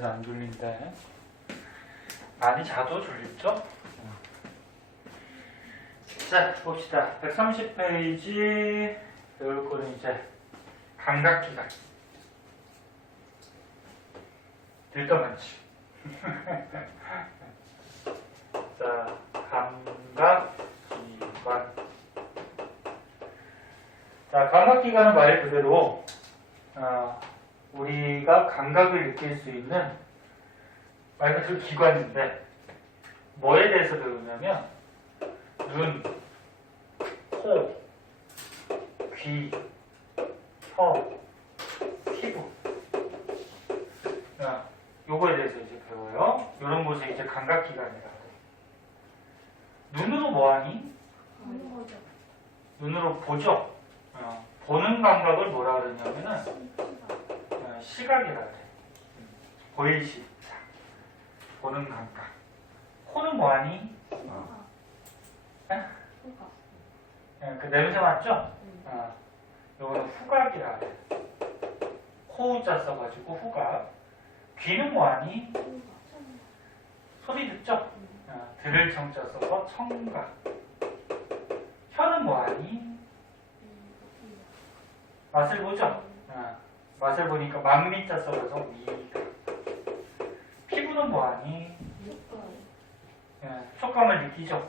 졸려서 안 졸린데. 많이 자도 졸립죠? 자, 봅시다. 130페이지 배울 거는 이제 감각기관. 들떠만치. 자, 감각기관. 자, 감각기관은 말 그대로 우리가 감각을 느낄 수 있는 말 그대로 기관인데 뭐에 대해서 배우냐면 눈, 코, 귀, 혀, 피부. 요거에 대해서 이제 배워요. 이런 곳에 이제 감각기관이라고. 눈으로 뭐하니? 눈으로 보죠. 보는 감각을 뭐라 그러냐면은 시각이라 그래. 보일 시각. 보는 감각. 코는 뭐하니? 그 냄새 맞죠? 요거는 후각이라 그래. 코우자 써가지고 후각. 귀는 뭐하니? 소리 듣죠? 들을 청자 써서 청각. 혀는 뭐하니? 맛을 보죠? 맛을 보니까 만미자 써서 미각. 피부는 뭐하니? 촉감을 느끼죠?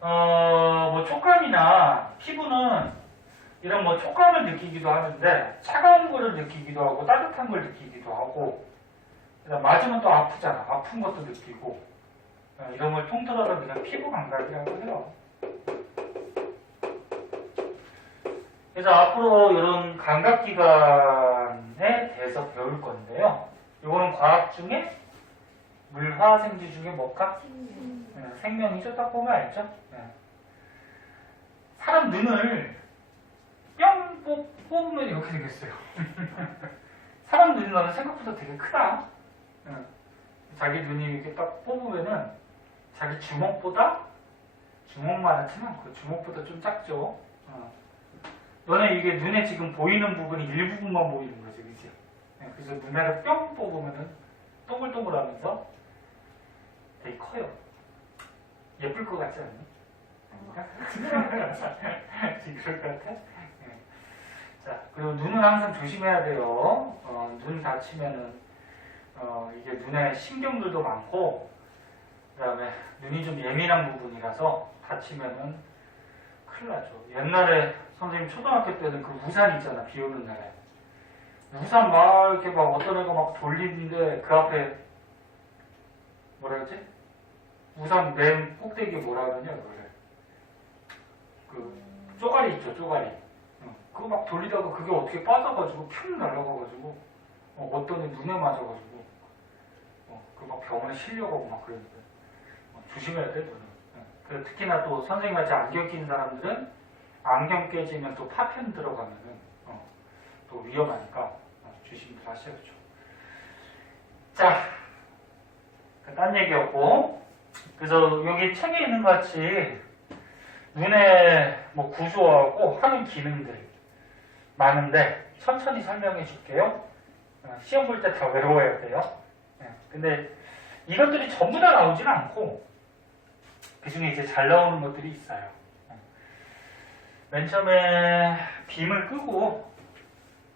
뭐 촉감이나 피부는 이런 뭐 촉감을 느끼기도 하는데 차가운 거를 느끼기도 하고 따뜻한 걸 느끼기도 하고 맞으면 또 아프잖아. 아픈 것도 느끼고 이런 걸 통틀어서 그냥 피부 감각이라고 해요. 그래서 앞으로 이런 감각기관에 대해서 배울 건데요. 이거는 과학 중에 물화생지 중에 뭘까? 생명이죠. 딱 보면 알죠? 사람 눈을 뿅 뽑으면 이렇게 생겼어요. 사람 눈이 나는 생각보다 되게 크다. 자기 눈이 이렇게 딱 뽑으면은 자기 주먹만하지는 않고 주먹보다 좀 작죠. 너네 이게 눈에 지금 보이는 부분이 일부분만 보이는 거죠, 그치? 그래서 눈에를 뿅 뽑으면은 동글동글하면서 되게 커요. 예쁠 것 같지 않니? 아닌가? 지금 그럴 것 같아? 자, 그리고 눈은 항상 조심해야 돼요. 눈 다치면은 이게 눈에 신경들도 많고, 그 다음에 눈이 좀 예민한 부분이라서 다치면은 큰일 나죠. 옛날에 선생님 초등학교 때는 그 우산 있잖아, 비 오는 날에. 우산 막 이렇게 막 어떤 애가 막 돌리는데 그 앞에 뭐라 그러지? 우산 맨 꼭대기에 뭐라 그러냐, 그거를. 그 쪼가리 있죠, 쪼가리. 그거 막 돌리다가 그게 어떻게 빠져가지고 퓨 날아가가지고 어떤 애 눈에 맞아가지고 그 막 병원에 실려가고 막 그랬는데 조심해야 돼, 눈은. 그래서 특히나 또 선생님같이 안경 낀 사람들은 안경 깨지면 또 파편 들어가면은 또 위험하니까 조심들 하셔야죠. 자, 딴 얘기였고, 그래서 여기 책에 있는 것 같이 눈의 뭐 구조하고 하는 기능들 많은데 천천히 설명해 줄게요. 시험 볼 때 다 외워야 돼요. 근데 이것들이 전부 다 나오지는 않고 그 중에 이제 잘 나오는 것들이 있어요. 맨 처음에 빔을 끄고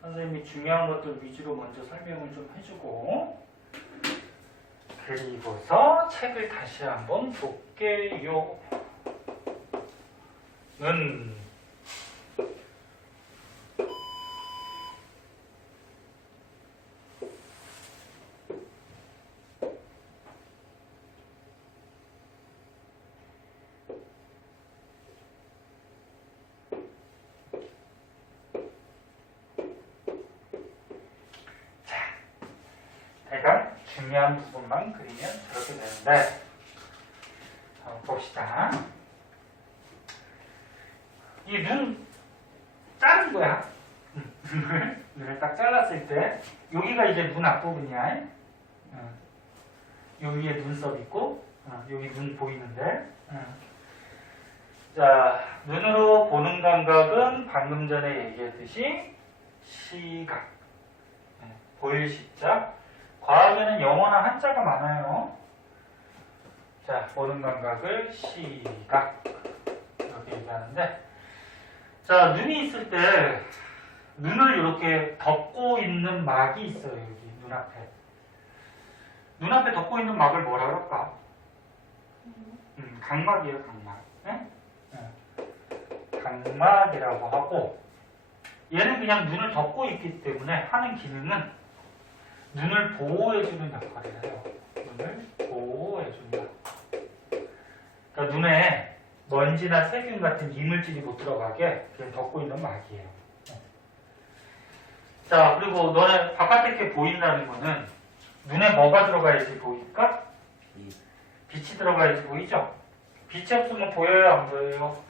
선생님이 중요한 것들 위주로 먼저 설명을 좀 해주고 그리고서 책을 다시 한번 볼게요. 대강 중요한 부분만 그리면 저렇게 되는데 한번 봅시다. 이 눈 자른 거야. 눈을 딱 잘랐을 때 여기가 이제 눈 앞부분이야. 여기에 눈썹 있고 여기 눈 보이는데 자, 눈으로 보는 감각은 방금 전에 얘기했듯이 시각 보일 시자. 과학에는 영어나 한자가 많아요. 자, 보는 감각을 시각 이렇게 얘기하는데, 자, 눈이 있을 때 눈을 이렇게 덮고 있는 막이 있어요. 여기 눈앞에. 눈앞에 덮고 있는 막을 뭐라 그럴까? 각막이에요, 각막. 네? 각막이라고 하고, 얘는 그냥 눈을 덮고 있기 때문에 하는 기능은 눈을 보호해주는 역할을 해요. 눈을 보호해준다. 그러니까 눈에 먼지나 세균 같은 이물질이 못 들어가게 그냥 덮고 있는 막이에요. 자, 그리고 너네 바깥에 게 보인다는 거는 눈에 뭐가 들어가야지 보일까? 빛이 들어가야지 보이죠? 빛이 없으면 보여요, 안 보여요?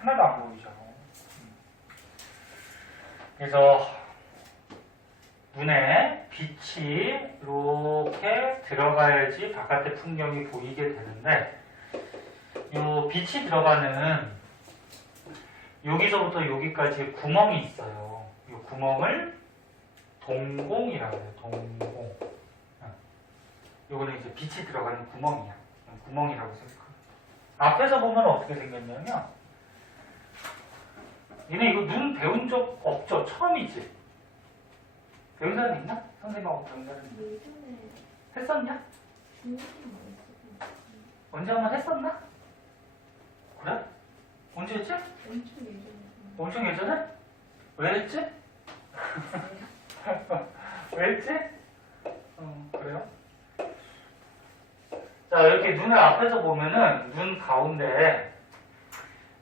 하나도 안 보이죠. 그래서 눈에 빛이 이렇게 들어가야지 바깥의 풍경이 보이게 되는데, 이 빛이 들어가는 여기서부터 여기까지 구멍이 있어요. 이 구멍을 동공이라고 해요. 동공. 이거는 이제 빛이 들어가는 구멍이야. 구멍이라고 생각합니다. 앞에서 보면 어떻게 생겼냐면, 얘네 이거 눈 배운 적 없죠? 처음이지? 배운 사람 있나? 선생님하고 배운 사람 있나? 했었냐? 언제 한번 했었나? 그래? 언제 했지? 엄청 예전에? 왜 했지? 왜 했지? 그래요? 자, 이렇게 눈을 앞에서 보면은 눈 가운데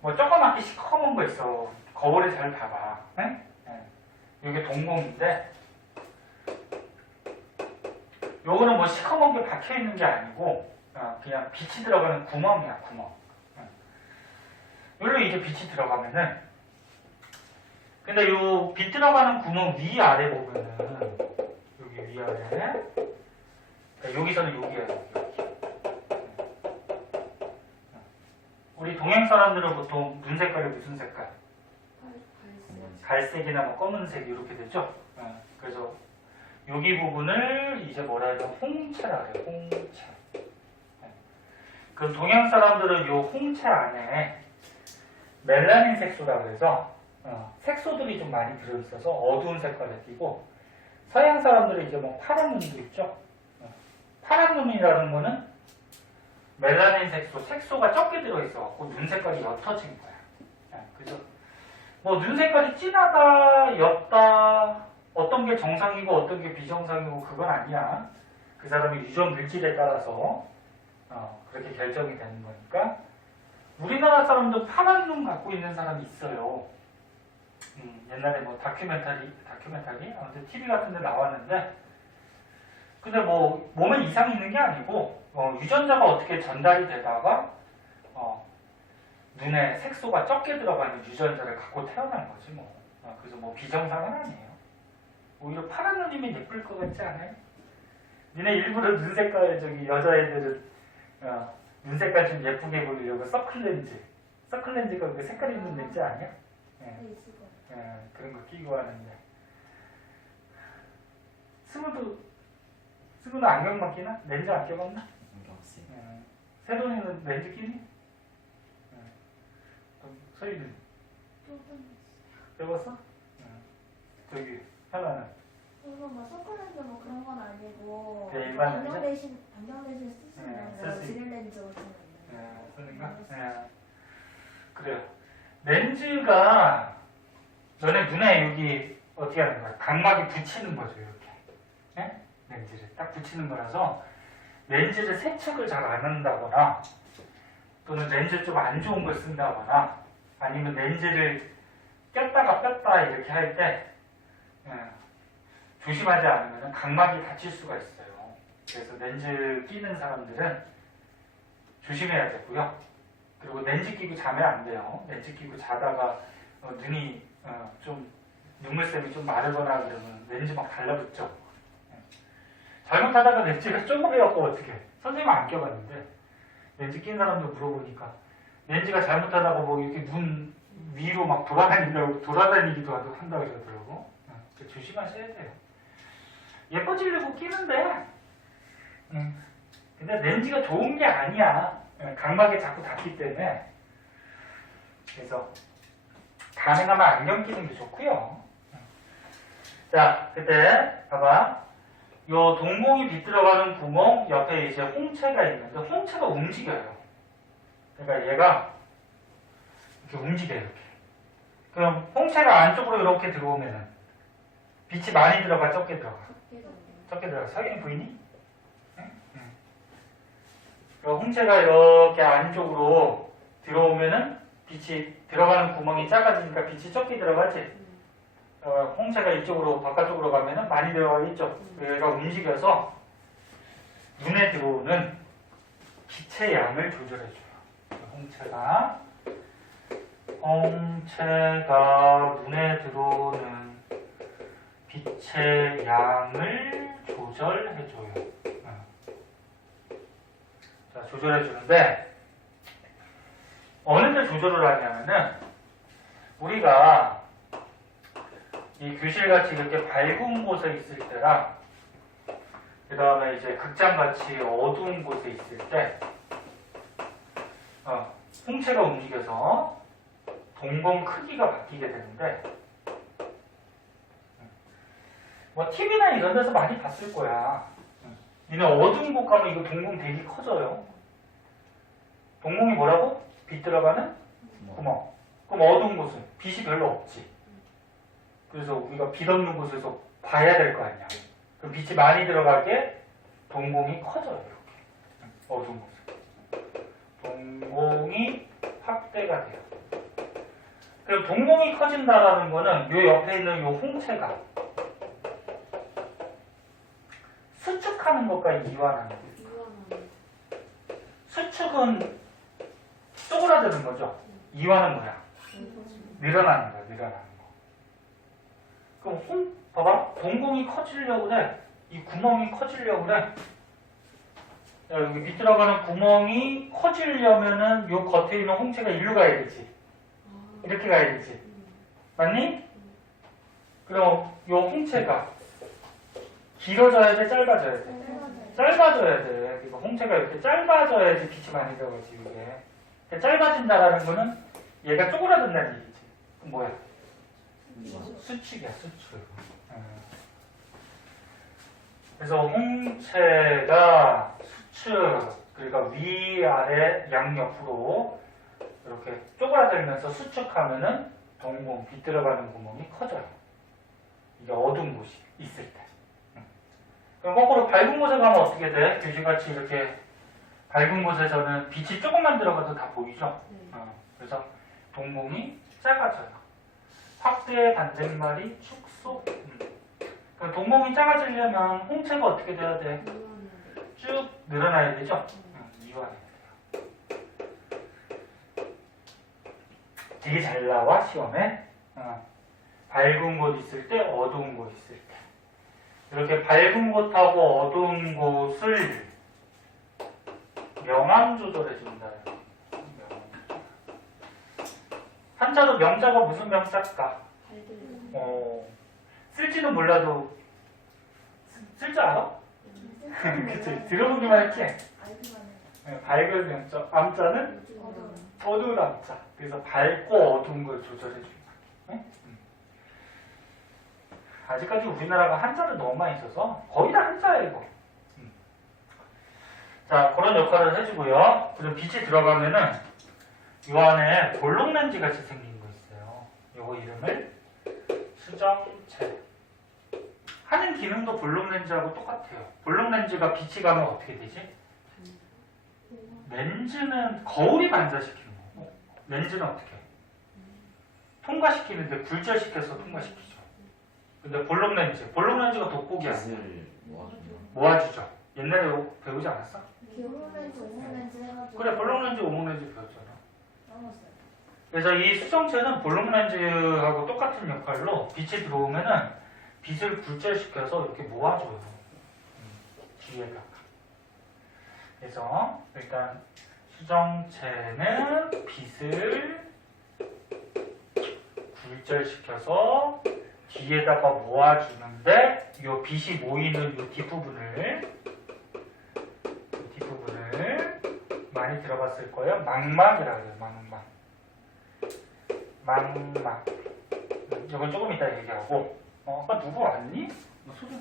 뭐 조그맣게 시커먼 거 있어. 거울에 잘 봐봐. 네? 이게 동공인데, 요거는 뭐 시커먼 게 박혀 있는 게 아니고 그냥 빛이 들어가는 구멍이야, 구멍. 여기로 이제 빛이 들어가면은, 근데 요 빛 들어가는 구멍 위아래 보면은, 여기 위아래, 그러니까 여기서는 여기야, 여기. 우리 동양 사람들은 보통 눈 색깔이 무슨 색깔? 갈색이나 뭐 검은색 이렇게 되죠. 그래서 여기 부분을 이제 뭐라 해야 되나, 홍채라 그래요. 홍채. 그럼 동양 사람들은 요 홍채 안에 멜라닌 색소라 그래서 색소들이 좀 많이 들어있어서 어두운 색깔을 띠고, 서양 사람들은 이제 뭐 파란 눈도 있죠. 파란 눈이라는 거는 멜라닌 색소가 적게 들어있어갖고 눈 색깔이 옅어진 거야. 그래서 뭐 눈 색깔이 진하다, 옅다, 어떤 게 정상이고 어떤 게 비정상이고 그건 아니야. 그 사람의 유전 물질에 따라서 그렇게 결정이 되는 거니까. 우리나라 사람도 파란 눈 갖고 있는 사람이 있어요. 옛날에 뭐 다큐멘터리 아무튼 TV 같은 데 나왔는데, 근데 뭐 몸에 이상이 있는 게 아니고 유전자가 어떻게 전달이 되다가 눈에 색소가 적게 들어가는 유전자를 갖고 태어난 거지 뭐. 그래서 뭐 비정상은 아니에요. 오히려 파란 눈이면 예쁠 것 같지 않아요? 니네 일부러 눈 색깔, 저기 여자애들은 눈 색깔 좀 예쁘게 보이려고 서클렌즈가 그 색깔 있는 렌즈 아니야? 그런 거 끼고 하는데. 승우는 안경만 끼나? 렌즈 안 껴봤나? 안경 쓰. 세동이는 렌즈 끼니? 서희는 껴봤어? 저기 하나는 그거 뭐 서클렌즈 뭐 그런 건 아니고 그냥 일반 안경 대신 쓰시는 쓸 수 있- 지른 렌즈 같은 거 있나요? 쓰는가? 그래요. 렌즈가 너네 눈에 여기 어떻게 하는 거야? 각막이 붙이는 거죠, 이렇게. 네? 렌즈를 딱 붙이는 거라서 렌즈를 세척을 잘 안 한다거나, 또는 렌즈 좀 안 좋은 걸 쓴다거나, 아니면 렌즈를 꼈다가 뺐다 이렇게 할 때 조심하지 않으면 각막이 다칠 수가 있어요. 그래서 렌즈 끼는 사람들은 조심해야 되고요. 그리고 렌즈 끼고 자면 안 돼요. 렌즈 끼고 자다가 눈이 좀 눈물샘이 좀 마르거나 그러면 렌즈 막 달라붙죠. 잘못하다가 렌즈가 조금해갖고 어떻게? 선생님 안 껴봤는데 렌즈 낀 사람들 물어보니까 렌즈가 잘못하다가 뭐 이렇게 눈 위로 막 돌아다니기도 한다고 그러더라고. 조심하셔야 돼요. 예뻐지려고 끼는데 근데 렌즈가 좋은 게 아니야. 각막에 자꾸 닿기 때문에. 그래서 가능하면 안경 끼는 게 좋고요. 자, 그때 봐봐. 요 동공이 비들어가는 구멍 옆에 이제 홍채가 있는데 홍채가 움직여요. 그러니까 얘가 이렇게 움직여요. 이렇게. 그럼 홍채가 안쪽으로 이렇게 들어오면은 빛이 많이 들어가 적게 들어가? 적게 들어가. 석연이 보이니? 응? 그럼 홍채가 이렇게 안쪽으로 들어오면은 빛이 들어가는 구멍이 작아지니까 빛이 적게 들어가지? 홍채가 이쪽으로 바깥쪽으로 가면은 많이 들어가겠죠. 얘가 움직여서 눈에 들어오는 빛의 양을 조절해줘요. 홍채가 눈에 들어오는 빛의 양을 조절해줘요. 자, 조절해주는데 어느 때 조절을 하냐면은 우리가 이 교실같이 이렇게 밝은 곳에 있을 때랑 그 다음에 이제 극장같이 어두운 곳에 있을 때 홍채가 움직여서 동공 크기가 바뀌게 되는데 뭐 TV나 이런 데서 많이 봤을 거야. 니네 어두운 곳 가면 이거 동공 되게 커져요. 동공이 뭐라고? 빛 들어가는 구멍. 그럼 어두운 곳은 빛이 별로 없지. 그래서 우리가 빛 없는 곳에서 봐야 될 거 아니야. 그럼 빛이 많이 들어가게 동공이 커져요. 이렇게. 어두운 곳은. 동공이 확대가 돼요. 그리고 동공이 커진다라는 거는 요 옆에 있는 요 홍채가 수축하는 것과 이완하는 거예요. 수축은 쪼그라드는 거죠. 이완은 뭐야? 늘어나는 거야. 늘어나는 거. 그럼 봐봐. 동공이 커지려고 그래. 이 구멍이 커지려고 그래. 야, 여기 밑 들어가는 구멍이 커지려면은 요 겉에 있는 홍채가 일로 가야 되지. 이렇게 가야 되지. 맞니? 그럼 요 홍채가 길어져야 돼? 짧아져야 돼? 짧아져야 돼. 그러니까 홍채가 이렇게 짧아져야지 빛이 많이 들어가지, 이게. 짧아진다라는 거는 얘가 쪼그라든다는 얘기지. 그럼 뭐야? 수축이야, 수축. 그래서 홍채가 수축, 그러니까 위아래 양옆으로 이렇게 쪼그라들면서 수축하면은 동공, 빛 들어가는 구멍이 커져요. 이게 어두운 곳이 있을 때. 그럼 거꾸로 밝은 곳에 가면 어떻게 돼? 교실같이 이렇게 밝은 곳에서는 빛이 조금만 들어가도 다 보이죠? 그래서 동공이 작아져요. 확대 반대말이 축소. 그럼 동공이 작아지려면 홍채가 어떻게 돼야 돼? 쭉 늘어나야 되죠? 이완해야 돼요. 되게 잘 나와 시험에. 밝은 곳 있을 때, 어두운 곳 있을 때. 이렇게 밝은 곳하고 어두운 곳을 명암 조절해 준다. 한자로 명자가 무슨 명자일까? 쓸지는 몰라도 쓸 줄 알아? 그치? 들어보기만 했지? 밝은 명자, 암자는 어두운 암자. 그래서 밝고 어두운 걸 조절해 준다. 네? 아직까지 우리나라가 한자를 너무 많이 써서 거의 다 한자예요, 이거. 자, 그런 역할을 해주고요. 그리고 빛이 들어가면은 이 안에 볼록 렌즈 같이 생긴 거 있어요. 요거 이름을 수정체. 하는 기능도 볼록 렌즈하고 똑같아요. 볼록 렌즈가 빛이 가면 어떻게 되지? 렌즈는 거울이 반사시키는 거고, 렌즈는 어떻게 해? 통과시키는데 굴절시켜서 통과시키죠. 근데 볼록 렌즈가 돋보기 아니야. 모아주죠. 옛날에 이거 배우지 않았어? 기울렌즈, 오목렌즈 해가지고. 그래, 볼록 렌즈, 오목 렌즈 배웠잖아. 그래서 이 수정체는 볼록 렌즈하고 똑같은 역할로 빛이 들어오면은 빛을 굴절시켜서 이렇게 모아줘요. 뒤에다가. 그래서 일단 수정체는 빛을 굴절시켜서 뒤에다가 모아주는데 이 빛이 모이는 이 뒷부분을 많이 들어봤을 거예요. 망막이라고 해요. 망막. 이건 조금 이따 얘기하고. 아까 누구 왔니? 소리.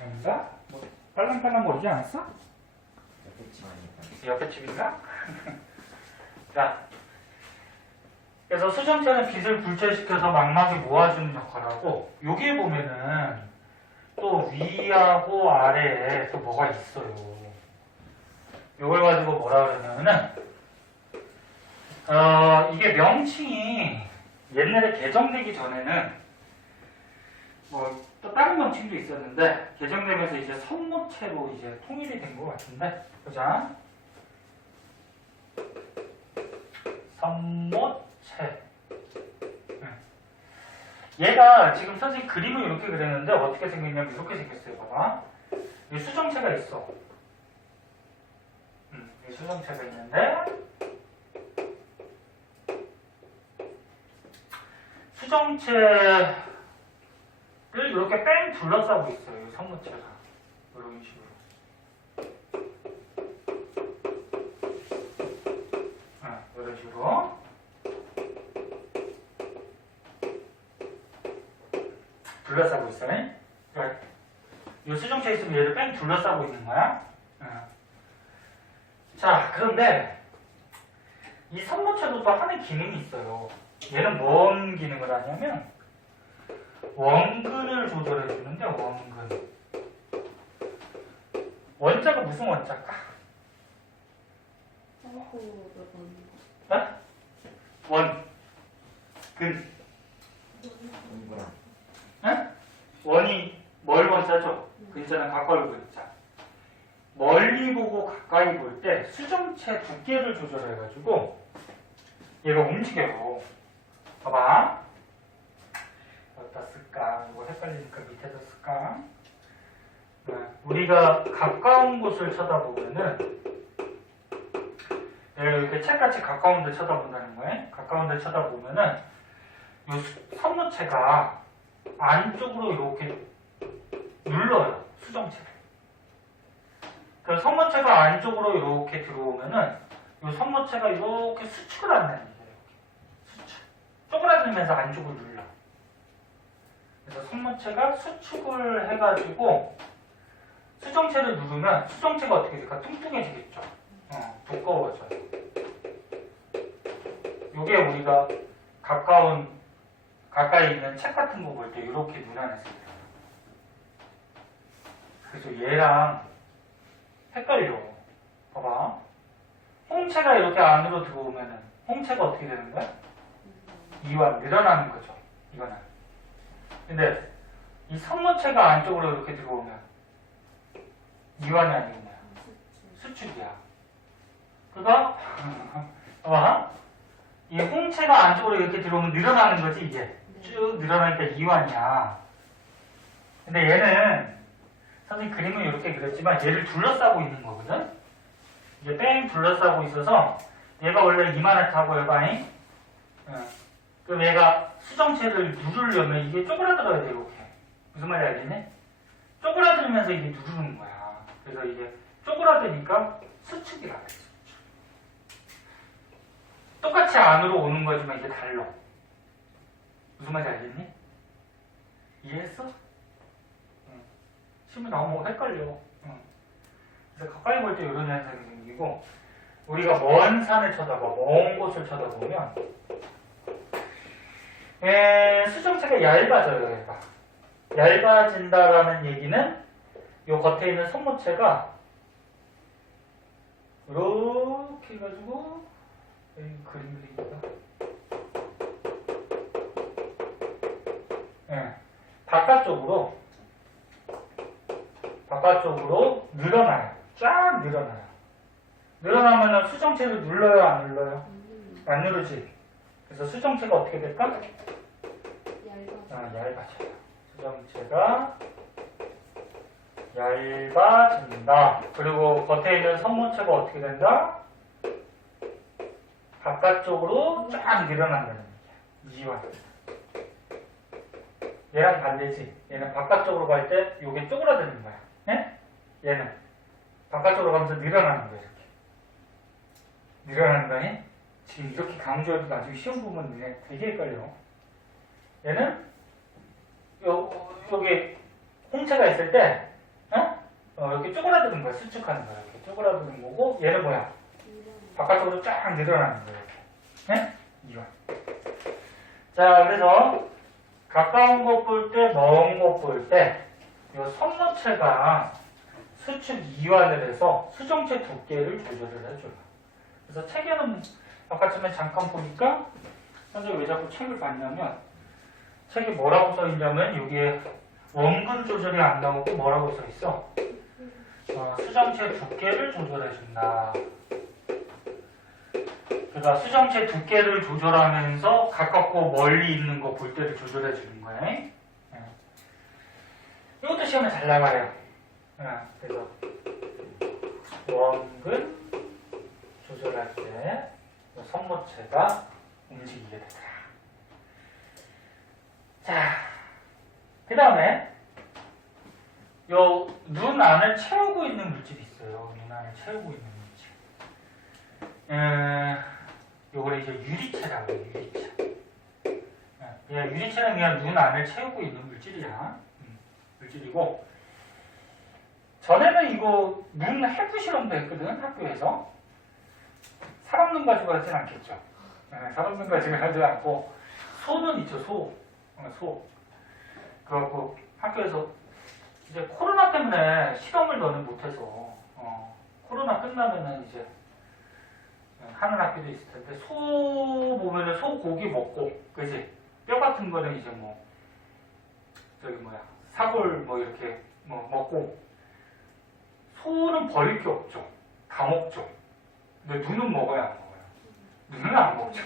아닌가? 뭐 빨랑빨랑 거리지 않았어? 옆에 집인가? 자, 그래서 수정체는 빛을 불체시켜서 망막에 모아주는 역할을 하고, 여기에 보면은 또 위하고 아래에 또 뭐가 있어요. 이걸 가지고 뭐라 그러냐면은 이게 명칭이 옛날에 개정되기 전에는 뭐 또 다른 명칭도 있었는데 개정되면서 이제 선모체로 이제 통일이 된 것 같은데, 보자. 선모체. 얘가 지금 선생님 그림을 이렇게 그렸는데 어떻게 생겼냐면 이렇게 생겼어요. 봐봐. 이 수정체가 있어. 이 수정체가 있는데 수정체를 이렇게 뺑 둘러싸고 있어요. 이 선모체가. 이런 식으로. 이런 식으로. 둘러싸고 있어요. 그러니까 이 수정체 있으면 얘를 뺑 둘러싸고 있는 거야. 자, 그런데 이 선모체도 또 하는 기능이 있어요. 얘는 뭔 기능을 하냐면 원근을 조절해 주는데, 원근. 원자가 무슨 원자일까? 원. 근. 원이 뭘 원자죠? 근자는 가까이 근자. 멀리 보고 가까이 볼 때 수정체 두께를 조절해가지고 얘가 움직여요. 봐봐. 어디다 쓸까? 이거 헷갈리니까 밑에다 쓸까? 우리가 가까운 곳을 쳐다보면은 이렇게 책같이 가까운 데 쳐다본다는 거예요. 가까운 데 쳐다보면은 이 선모체가 안쪽으로 이렇게 눌러요. 수정체를. 그 선모체가 안쪽으로 이렇게 들어오면은 이 선모체가 이렇게 수축을 한다는 얘기예요. 수축. 쪼그라들면서 안쪽을 눌러. 그래서 선모체가 수축을 해가지고 수정체를 누르면 수정체가 어떻게 될까? 뚱뚱해지겠죠. 두꺼워져요. 이게 우리가 가까이 있는 책 같은 거 볼 때 이렇게 눈 안에서 돼요. 그래서 얘랑 헷갈려. 봐봐. 홍채가 이렇게 안으로 들어오면은 홍채가 어떻게 되는 거야? 이완, 늘어나는 거죠. 이거는. 근데 이 선모체가 안쪽으로 이렇게 들어오면 이완이 아니고 뭐야? 수축이야. 그거 봐봐. 이 홍채가 안쪽으로 이렇게 들어오면 늘어나는 거지, 이게. 쭉 늘어나니까 이완이야. 근데 얘는 선생님 그림은 이렇게 그렸지만 얘를 둘러싸고 있는 거거든? 이게 뺑 둘러싸고 있어서 얘가 원래 이만하다고 해봐잉? 그럼 얘가 수정체를 누르려면 이게 쪼그라들어야 돼, 이렇게. 무슨 말인지 알겠니? 쪼그라들면서 이게 누르는 거야. 그래서 이게 쪼그라드니까 수축이라고 해, 수축. 똑같이 안으로 오는 거지만 이게 달라. 무슨 말인지 알겠니? 이해했어? 신문 나오면 헷갈려. 그래서 가까이 볼 때 이런 현상이 생기고, 우리가 먼 산을 쳐다봐, 먼 곳을 쳐다보면 수정체가 얇아져요. 얘가 얇아진다라는 얘기는 이 겉에 있는 선모체가 이렇게 해가지고 그림 그리기가 바깥쪽으로 늘어나요. 쫙 늘어나요. 늘어나면 수정체를 눌러요, 안 눌러요? 안 누르지. 그래서 수정체가 어떻게 될까? 얇아져요. 수정체가 얇아진다. 그리고 겉에 있는 선모체가 어떻게 된다? 바깥쪽으로 쫙 늘어난다는 얘기야. 이완. 얘랑 반대지. 얘는 바깥쪽으로 갈 때 요게 쪼그라드는 거야. 예? 얘는 바깥쪽으로 가면서 늘어나는 거야. 이렇게. 늘어나는 거니? 지금 이렇게 강조해도 나중에 시험 보면 눈에 되게 헷갈려. 얘는 여기 홍채가 있을 때 이렇게 쪼그라드는 거야. 수축하는 거야. 이렇게 쪼그라드는 거고 얘는 뭐야? 바깥쪽으로 쫙 늘어나는 거야. 이렇게. 네? 이완. 자, 그래서 가까운 것 볼 때, 먼 것 볼 때, 이 선모체가 수축 이완을 해서 수정체 두께를 조절을 해줘요. 그래서 책에는 아까 전에 잠깐 보니까 선생님이 왜 자꾸 책을 봤냐면 책에 뭐라고 써 있냐면 여기에 원근 조절이 안 나오고 뭐라고 써 있어? 수정체 두께를 조절해 준다. 그러니까 수정체 두께를 조절하면서 가깝고 멀리 있는 거 볼 때를 조절해 주는 거야. 이것도 시험에 잘 나와요. 그래서 원근 조절할 때 선모체가 움직이게 되더라. 자, 그 다음에 요 눈 안을 채우고 있는 물질이 있어요. 눈 안을 채우고 있는 물질. 요걸 이제 유리체라고 해요. 유리체. 유리체는 그냥 눈 안을 채우고 있는 물질이야. 물질이고 전에는 이거 눈 해부 실험도 했거든. 학교에서. 사람 눈 가지고 하진 않겠죠. 사람 눈 가지고 하지 않고 소는 있죠. 소. 그래갖고 학교에서 이제 코로나 때문에 실험을 너는 못해서 코로나 끝나면은 이제 하는 학교도 있을 텐데 소 보면은 소 고기 먹고 그지 뼈 같은 거는 이제 뭐 저기 뭐야 사골 뭐 이렇게 뭐 먹고 소는 버릴 게 없죠. 다 먹죠. 근데 눈은 먹어야 안 먹어요. 눈은 안 먹죠.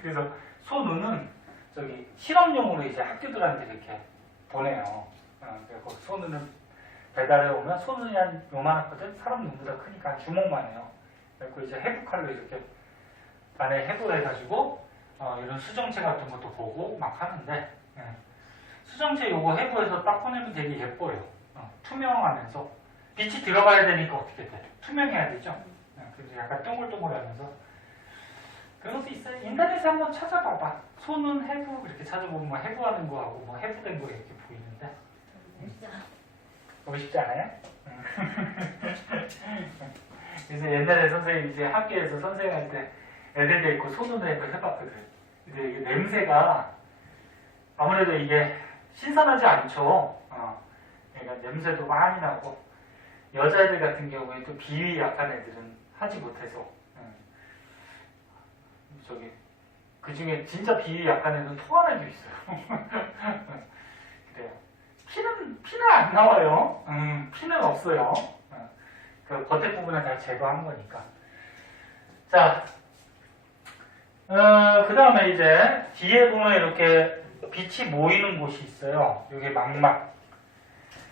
그래서 소 눈은 저기 실험용으로 이제 학교들한테 이렇게 보내요. 그래서 소 눈을 배달해 오면 소 눈이 한 요만하거든. 사람 눈보다 크니까 한 주먹만 해요. 그리고 이제 해부칼로 이렇게 안에 해부해가지고 이런 수정체 같은 것도 보고 막 하는데 수정체 요거 해부해서 딱 꺼내면 되게 예뻐요. 투명하면서 빛이 들어가야 되니까 어떻게 돼? 투명해야 되죠. 그래서 약간 동글동글하면서 그런 것도 있어요. 인터넷에 한번 찾아봐봐. 손은 해부 이렇게 찾아보면 뭐 해부하는 거하고 뭐 해부된 거 이렇게 보이는데 보고 싶지 않아요? 그래서 옛날에 선생님 이제 학교에서 선생님할 때 애들 데리고 손으로 해봤거든. 근데 이게 냄새가 아무래도 이게 신선하지 않죠. 그러니까 냄새도 많이 나고 여자애들 같은 경우에 또 비위 약한 애들은 하지 못해서 저기 그 중에 진짜 비위 약한 애는 토하는 애도 있어요. 그래요. 피는 안 나와요. 피는 없어요. 그 겉에 부분을 다 제거한 거니까. 자, 그 다음에 이제 뒤에 보면 이렇게 빛이 모이는 곳이 있어요. 이게 망막.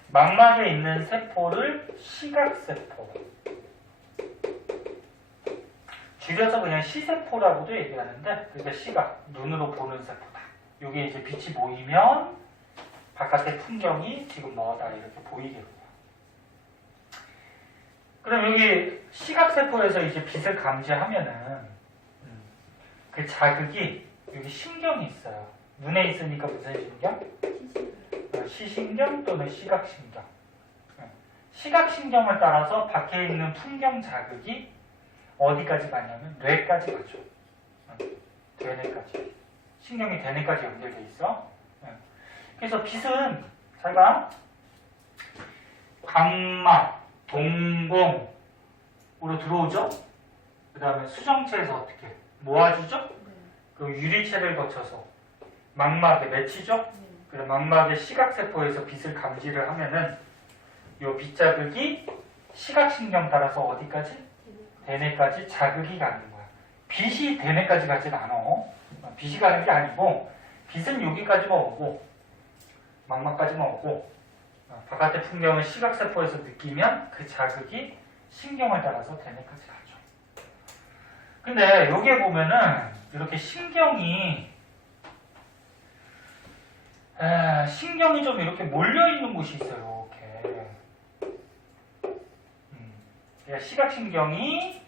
망막에 있는 세포를 시각세포. 줄여서 그냥 시세포라고도 얘기하는데, 그러니까 시각, 눈으로 보는 세포다. 이게 이제 빛이 모이면 바깥의 풍경이 지금 뭐다 이렇게 보이게 돼요. 그럼 여기 시각세포에서 이제 빛을 감지하면은 그 자극이 여기 신경이 있어요. 눈에 있으니까 무슨 신경? 시신경 또는 시각신경. 시각신경을 따라서 밖에 있는 풍경 자극이 어디까지 가냐면 뇌까지 가죠. 대뇌까지. 신경이 대뇌까지 연결돼 있어. 그래서 빛은 잘 봐. 각막, 동공으로 들어오죠. 그 다음에 수정체에서 어떻게 모아주죠. 그 유리체를 거쳐서 망막에 맺히죠. 그래서 망막의 시각세포에서 빛을 감지를 하면은 이 빛자극이 시각신경 따라서 어디까지? 대뇌까지 자극이 가는 거야. 빛이 대뇌까지 가진 않아. 빛이 가는 게 아니고 빛은 여기까지만 오고 망막까지만 오고 바깥의 풍경을 시각세포에서 느끼면 그 자극이 신경을 따라서 대뇌까지 가죠. 근데 여기에 보면은 이렇게 신경이 좀 이렇게 몰려있는 곳이 있어요. 이렇게. 그러니까 시각신경이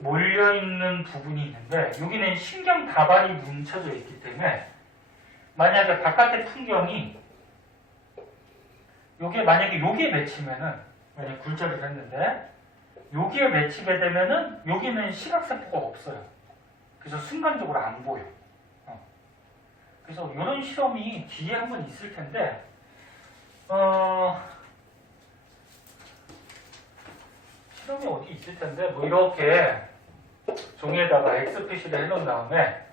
몰려있는 부분이 있는데 여기는 신경 다발이 뭉쳐져 있기 때문에 만약에 바깥의 풍경이 만약에 여기에 맺히면은 만약에 굴절을 했는데 여기에 맺히게 되면은 여기는 시각세포가 없어요. 그래서 순간적으로 안 보여. 그래서 이런 실험이 뒤에 한번 있을 텐데 실험이 어디 있을 텐데 뭐 이렇게 종이에다가 X 표시를 해놓은 다음에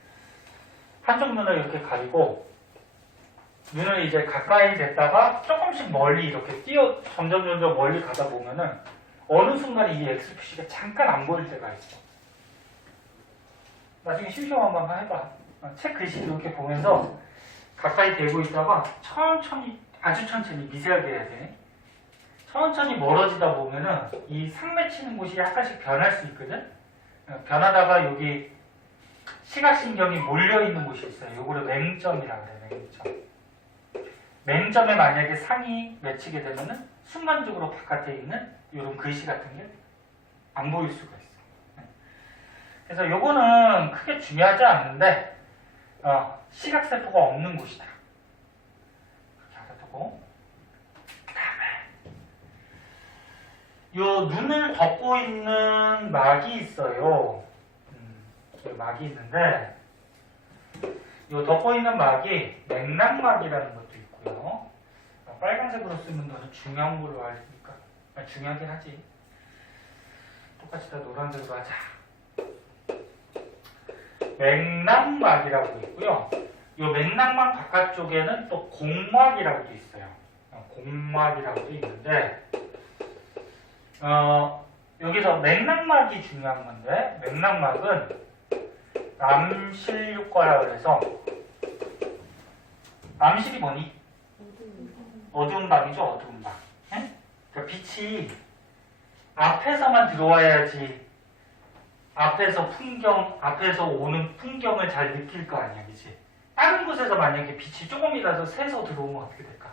한쪽 눈을 이렇게 가리고 눈을 이제 가까이 댔다가 조금씩 멀리 이렇게 점점 멀리 가다 보면은 어느 순간에 이 X 표시가 잠깐 안 보일 때가 있어. 나중에 심심하면 한번 해봐. 책 글씨 이렇게 보면서 가까이 대고 있다가 천천히, 아주 천천히 미세하게 해야 돼. 천천히 멀어지다 보면은 이 상 맺히는 곳이 약간씩 변할 수 있거든. 변하다가 여기 시각신경이 몰려있는 곳이 있어요. 요거를 맹점이라고 해요. 맹점. 맹점에 만약에 상이 맺히게 되면은 순간적으로 바깥에 있는 이런 글씨 같은 게 안 보일 수가 있어. 그래서 요거는 크게 중요하지 않는데 시각세포가 없는 곳이다. 그렇게 알아두고 그 다음에 요 눈을 덮고 있는 막이 있어요. 막이 있는데 요 덮고 있는 막이 맥락막이라는 것도 있고요. 빨간색으로 쓰면 더 중요한 걸로 알니까 중요하긴 하지. 똑같이 다 노란색으로 하자. 맥락막이라고 있고요. 이 맥락막 바깥쪽에는 또 공막이라고도 있어요. 공막이라고도 있는데 여기서 맥락막이 중요한 건데 맥락막은 암실효과라고 해서 암실이 뭐니? 어두운 방이죠. 어두운 방. 그러니까 빛이 앞에서만 들어와야지 앞에서 오는 풍경을 잘 느낄 거 아니야, 그치? 다른 곳에서 만약에 빛이 조금이라도 새서 들어오면 어떻게 될까?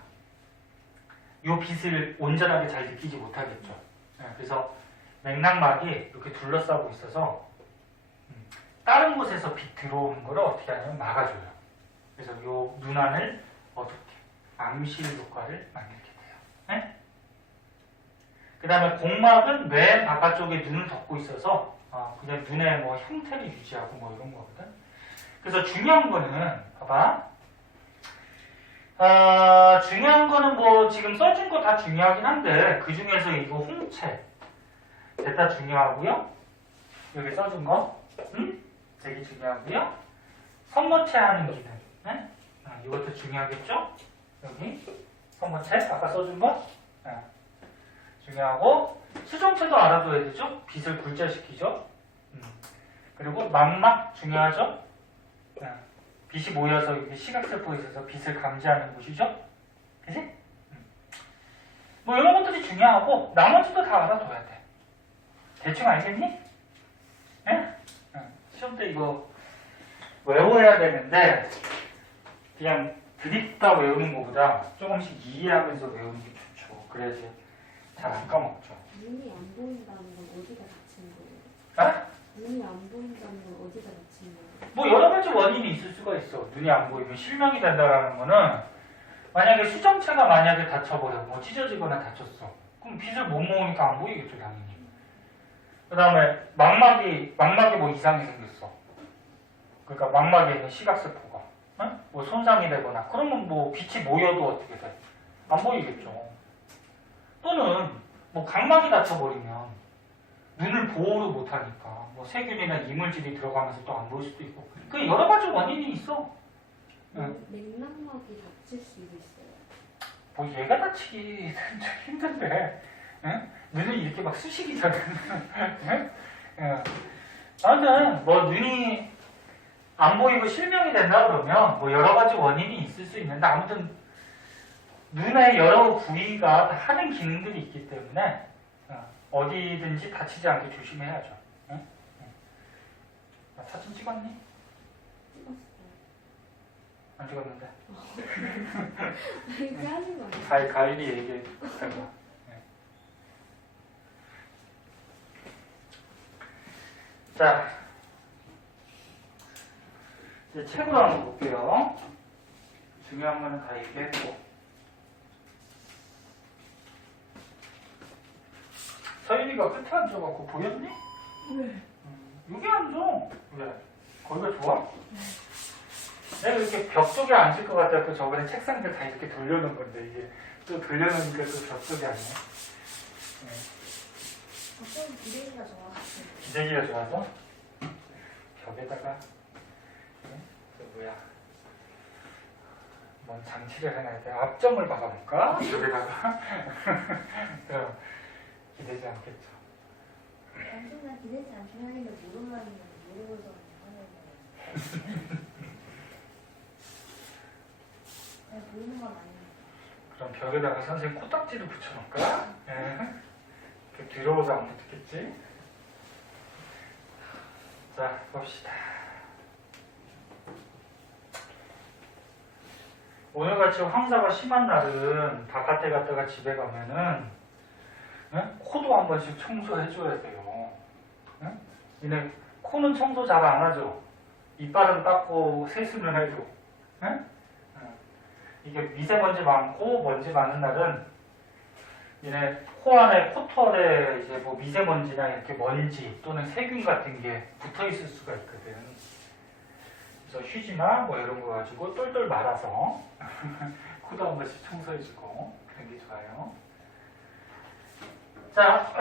이 빛을 온전하게 잘 느끼지 못하겠죠. 그래서 맥락막이 이렇게 둘러싸고 있어서 다른 곳에서 빛 들어오는 걸 어떻게 하냐면 막아줘요. 그래서 이 눈안을 어둡게 암실 효과를 만들게 돼요. 그 다음에 공막은 맨 바깥쪽에 눈을 덮고 있어서 그냥 눈의 뭐 형태를 유지하고 뭐 이런 거거든. 그래서 중요한 거는 봐봐. 중요한 거는 뭐 지금 써준 거 다 중요하긴 한데 그 중에서 이거 홍채 됐다 중요하고요. 여기 써준 거 되게 중요하고요. 선모체 하는 기능 이것도 중요하겠죠. 여기 선모체 아까 써준 거 중요하고 수정체도 알아둬야 되죠. 빛을 굴절시키죠. 그리고 망막 중요하죠. 빛이 모여서 이게 시각세포에 있어서 빛을 감지하는 곳이죠. 그치? 뭐 이런 것들이 중요하고 나머지도 다 알아둬야 돼. 대충 알겠니? 시험 때 이거 외워야 되는데 그냥 드립다 외우는 것보다 조금씩 이해하면서 외우는 게 좋죠. 그래야지 잘 안 까먹죠. 눈이 안 보인다는 건 어디가 다친 거예요? 눈이 안 보인다는 건 어디가 다친 거예요? 뭐 여러 가지 원인이 있을 수가 있어. 눈이 안 보이면 실명이 된다라는 거는 만약에 수정체가 만약에 다쳐버려, 뭐 찢어지거나 다쳤어. 그럼 빛을 못 모으니까 안 보이겠죠, 당연히. 그 다음에 망막이 뭐 이상이 생겼어. 그러니까 망막에 있는 시각세포가 뭐 손상이 되거나 그러면 뭐 빛이 모여도 어떻게 돼? 안 보이겠죠. 또는 뭐 각막이 다쳐버리면 눈을 보호를 못하니까 뭐 세균이나 이물질이 들어가면서 또 안 보일 수도 있고 그 여러 가지 원인이 있어. 맥락막이 다칠 수도 있어요. 뭐 얘가 다치기 힘든데 눈을 이렇게 막 쑤시기잖아. 아무튼 뭐 눈이 안 보이고 실명이 된다 그러면 뭐 여러 가지 원인이 있을 수 있는데 아무튼 눈의 여러 부위가 하는 기능들이 있기 때문에 어디든지 다치지 않게 조심해야죠. 사진 찍었니? 찍었어요. 안 찍었는데. 이렇게 하는 거 아니에요? 가인이 얘기해. 네. 자, 이제 책으로 한번 볼게요. 중요한 거는 다 얘기했고. 서윤이가 끝에 앉아갖고 보였니? 네. 여기 앉아. 왜? 거기가 좋아? 내가 이렇게 벽 쪽에 앉을 것 같아서 저번에 책상들 다 이렇게 돌려놓은 건데 이게 또 돌려놓으니까 또 벽 쪽에 앉네. 좀 기대기가 좋아가지고. 기대기가 좋아서 벽에다가 뭐야 뭔 장치를 해놔야 돼. 앞점을 박아볼까? 벽에다가 그럼 기대지 않겠죠. 엄청난 기대지 않긴 하는데 모르면 모르고서 하는 거예요. 그냥 보이는 건 아니에요. 그럼 벽에다가 선생님 코딱지도 붙여놓을까? 그 뒤로워서 안 붙겠지? 자, 봅시다. 오늘같이 황사가 심한 날은 바깥에 갔다가 집에 가면은 코도 한 번씩 청소해줘야 돼요. 얘네 코는 청소 잘 안 하죠? 이빨은 닦고 세수는 해도. 이게 미세먼지 많고 먼지 많은 날은 얘네 코 안에 코털에 이제 뭐 미세먼지나 이렇게 먼지 또는 세균 같은 게 붙어 있을 수가 있거든. 그래서 휴지나 뭐 이런 거 가지고 똘똘 말아서 코도 한 번씩 청소해주고 그런 게 좋아요. 자,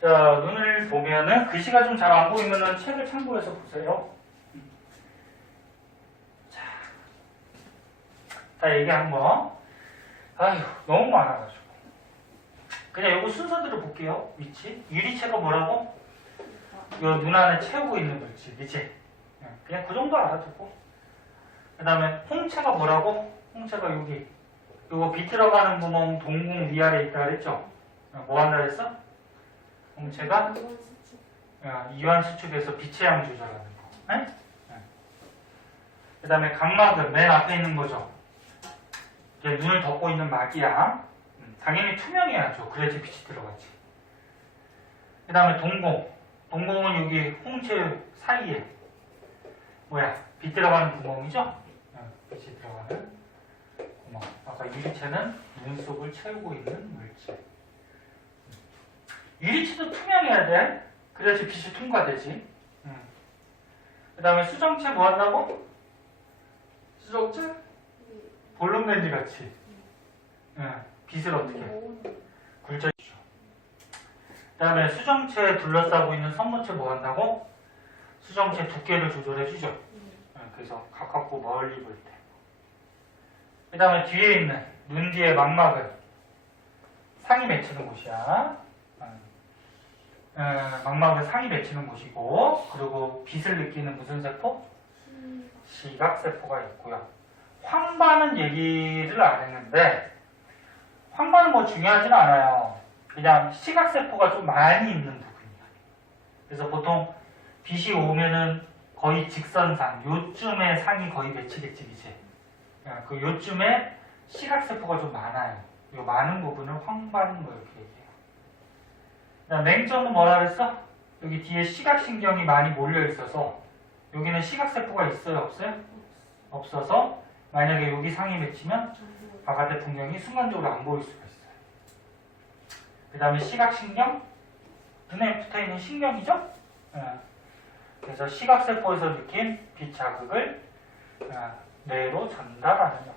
자, 눈을 보면은 글씨가 좀 잘 안 보이면은 책을 참고해서 보세요. 자, 다 얘기한 거. 아휴, 너무 많아가지고. 그냥 요거 순서대로 볼게요. 위치. 유리체가 뭐라고? 요 눈 안에 채우고 있는 물질. 그치? 그냥 그 정도 알아두고. 그 다음에 홍채가 뭐라고? 홍채가 여기. 요거 빛 들어가는 구멍 동궁 위아래 있다 그랬죠? 뭐 한다 그랬어? 홍채가 이번 수치. 이완 수축에서 빛의 양 조절하는 거. 네? 그 다음에 각막은 맨 앞에 있는 거죠. 이게 눈을 덮고 있는 막이야. 당연히 투명해야죠. 그래야지 빛이 들어가지. 그 다음에 동공. 동공은 여기 홍채 사이에 뭐야? 빛 들어가는 구멍이죠? 빛이 들어가는 구멍. 아까 유리체는 눈 속을 채우고 있는 물질. 유리체도 투명해야 돼. 그래야지 빛이 통과되지. 그 다음에 수정체 뭐 한다고? 수정체? 볼륨렌즈 같이. 빛을 어떻게? 굴절해주죠. 그 다음에 수정체에 둘러싸고 있는 선모체 뭐 한다고? 수정체 두께를 조절해주죠. 그래서 가깝고 멀리 볼 때. 그 다음에 뒤에 있는 눈 뒤에 망막은 상이 맺히는 곳이야. 망막은 상이 맺히는 곳이고, 그리고 빛을 느끼는 무슨 세포? 시각세포가 있고요. 황반은 얘기를 안 했는데, 황반은 뭐 중요하진 않아요. 그냥 시각세포가 좀 많이 있는 부분이야. 그래서 보통 빛이 오면은 거의 직선상, 요쯤에 상이 거의 맺히겠지, 그치? 그 요쯤에 시각세포가 좀 많아요. 이 많은 부분을 황반 뭐 이렇게 얘기해요. 그다음 맹점은 뭐라 그랬어? 여기 뒤에 시각신경이 많이 몰려 있어서 여기는 시각세포가 있어요, 없어요? 없어서 만약에 여기 상이 맺히면 바깥의 풍경이 순간적으로 안 보일 수가 있어요. 그 다음에 시각신경, 눈에 붙어있는 신경이죠? 그래서 시각세포에서 느낀 빛 자극을 뇌로 전달하는 역할.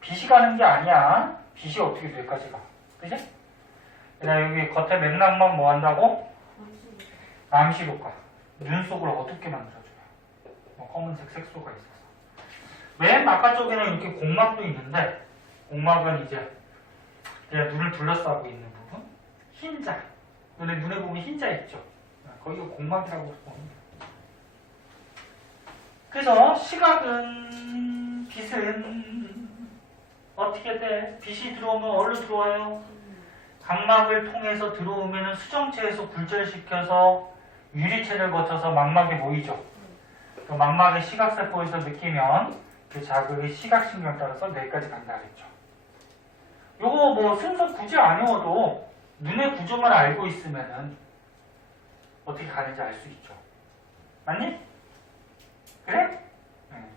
빛이 가는 게 아니야. 빛이 어떻게 뇌까지 가? 그지? 그 다음에 여기 겉에 맥락만 뭐 한다고? 암시효과. 눈 속을 어둡게 만들어줘요. 뭐 검은색 색소가 있어서. 맨 바깥쪽에는 이렇게 공막도 있는데, 공막은 이제 그냥 눈을 둘러싸고 있는 부분. 흰자. 눈에 보면 흰자 있죠? 거기가 공막이라고 보면 돼요. 그래서 시각은, 빛은 어떻게 돼? 빛이 들어오면 어디로 들어와요? 각막을 통해서 들어오면 수정체에서 굴절시켜서 유리체를 거쳐서 망막에 모이죠. 그 망막의 시각세포에서 느끼면 그 자극이 시각신경 따라서 뇌까지 간다 그랬죠. 요거 뭐 순서 굳이 안 외워도 눈의 구조만 알고 있으면은 어떻게 가는지 알 수 있죠. 맞니? 그래? 응.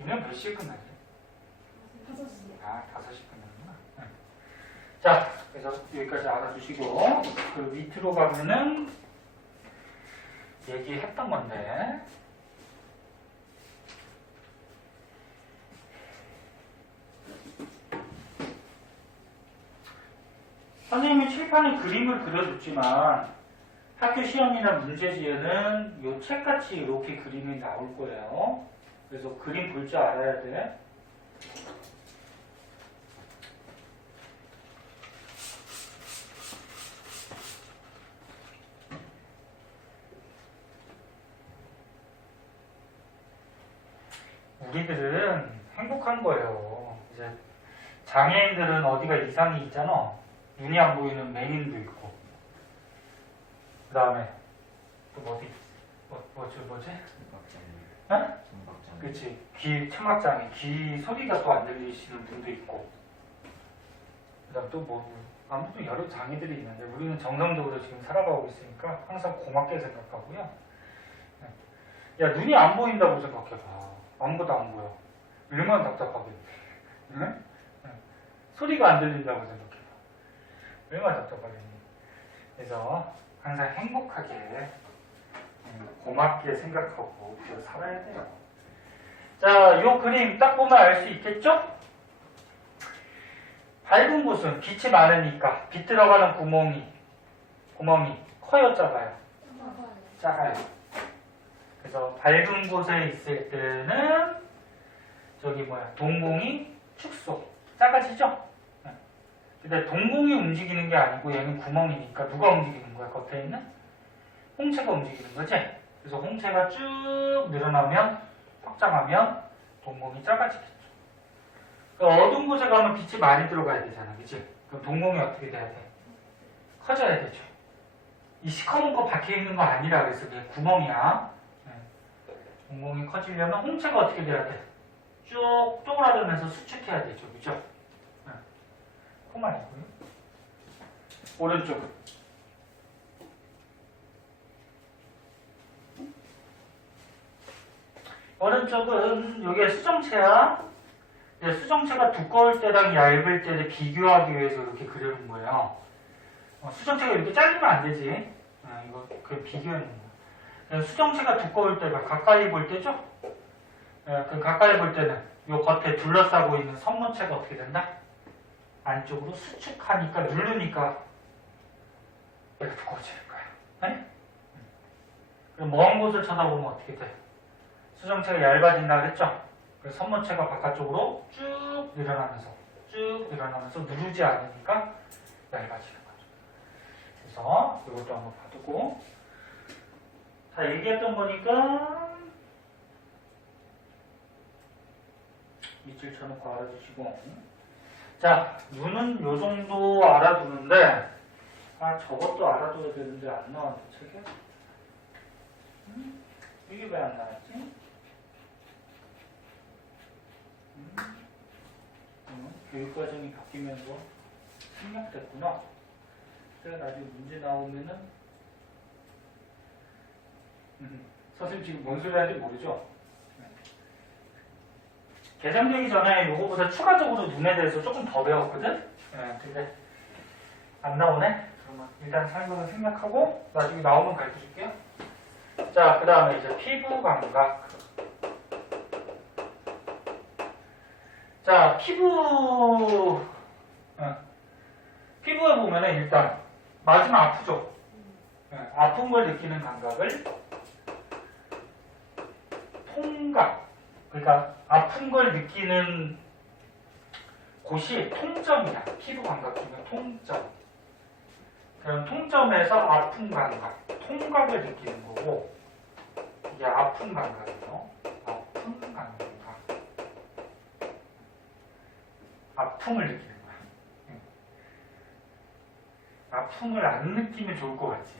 이는 몇 시에 끝나지? 5시. 아, 5시 끝나는구나. 응. 자, 그래서 여기까지 알아두시고 그 밑으로 가면은 얘기했던 건데 선생님이 칠판에 그림을 그려줬지만 학교 시험이나 문제지에는 이 책같이 이렇게 그림이 나올 거예요. 그래서 그림 볼 줄 알아야 돼. 우리들은 행복한 거예요. 이제 장애인들은 어디가 이상이 있잖아. 눈이 안 보이는 맹인도 있고. 그 다음에 또 뭐지? 뭐지? 어? 그치. 귀 청각장애, 귀 소리가 또 안 들리시는 분도 있고. 그 다음 또 뭐, 아무튼 여러 장애들이 있는데 우리는 정상적으로 지금 살아가고 있으니까 항상 고맙게 생각하고요. 야, 눈이 안 보인다고 생각해봐. 아무것도 안 보여. 얼마나 답답하겠니? 응? 소리가 안 들린다고 생각해봐. 얼마나 답답하겠니? 그래서 항상 행복하게 고맙게 생각하고 살아야 돼요. 자, 요 그림 딱 보면 알 수 있겠죠? 밝은 곳은 빛이 많으니까 빛 들어가는 구멍이 커요, 작아요? 작아요. 그래서 밝은 곳에 있을 때는 저기 동공이 축소, 작아지죠? 근데 동공이 움직이는 게 아니고 얘는 구멍이니까 누가 움직이는 거야? 겉에 있는? 홍채가 움직이는 거지? 그래서 홍채가 쭉 늘어나면, 확장하면 동공이 작아지겠죠. 그러니까 어두운 곳에 가면 빛이 많이 들어가야 되잖아, 그치? 그럼 동공이 어떻게 돼야 돼? 커져야 되죠. 이 시커먼 거 박혀있는 거 아니라 그래서 그게 구멍이야. 동공이 커지려면 홍채가 어떻게 돼야 돼? 쭉 쪼그라들면서 수축해야 되죠, 그죠? 코만이고요. 오른쪽은 여기에 수정체야. 수정체가 두꺼울 때랑 얇을 때를 비교하기 위해서 이렇게 그려놓은 거예요. 수정체가 이렇게 잘리면 안 되지. 이거 그 비교하는 거야. 수정체가 두꺼울 때가 가까이 볼 때죠? 그 가까이 볼 때는 이 겉에 둘러싸고 있는 선모체가 어떻게 된다? 안쪽으로 수축하니까 누르니까 이렇게 두꺼워지는 거야. 네? 그럼 먼 곳을 쳐다보면 어떻게 돼? 수정체가 얇아진다 그랬죠? 그래서 선모체가 바깥쪽으로 쭉 늘어나면서 누르지 않으니까 얇아지는 거죠. 그래서 이것도 한번 봐두고 다 얘기했던 거니까 밑줄 쳐놓고 알아주시고 자, 눈은 요 정도 알아두는데 저것도 알아둬야 되는데 안 나왔네 책에. 이게 왜 안 나왔지? 교육과정이 바뀌면서 생략됐구나. 그래 나중에 문제 나오면은 선생님 지금 뭔 소리 하는지 모르죠? 개정되기 전에 요거보다 추가적으로 눈에 대해서 조금 더 배웠거든? 근데 안 나오네? 그러면 일단 상관은 생략하고 나중에 나오면 가르쳐 줄게요. 자, 그 다음에 이제 피부 감각. 자, 피부에 보면은 일단 맞으면 아프죠? 아픈 걸 느끼는 감각을 통각. 그러니까 아픈 걸 느끼는 곳이 통점이야. 피부 감각 중에 통점. 그럼 통점에서 아픈 감각, 통각을 느끼는 거고 이게 아픈 감각이죠. 아픈 감각. 아픔을 느끼는 거야. 아픔을 안 느끼면 좋을 것 같지.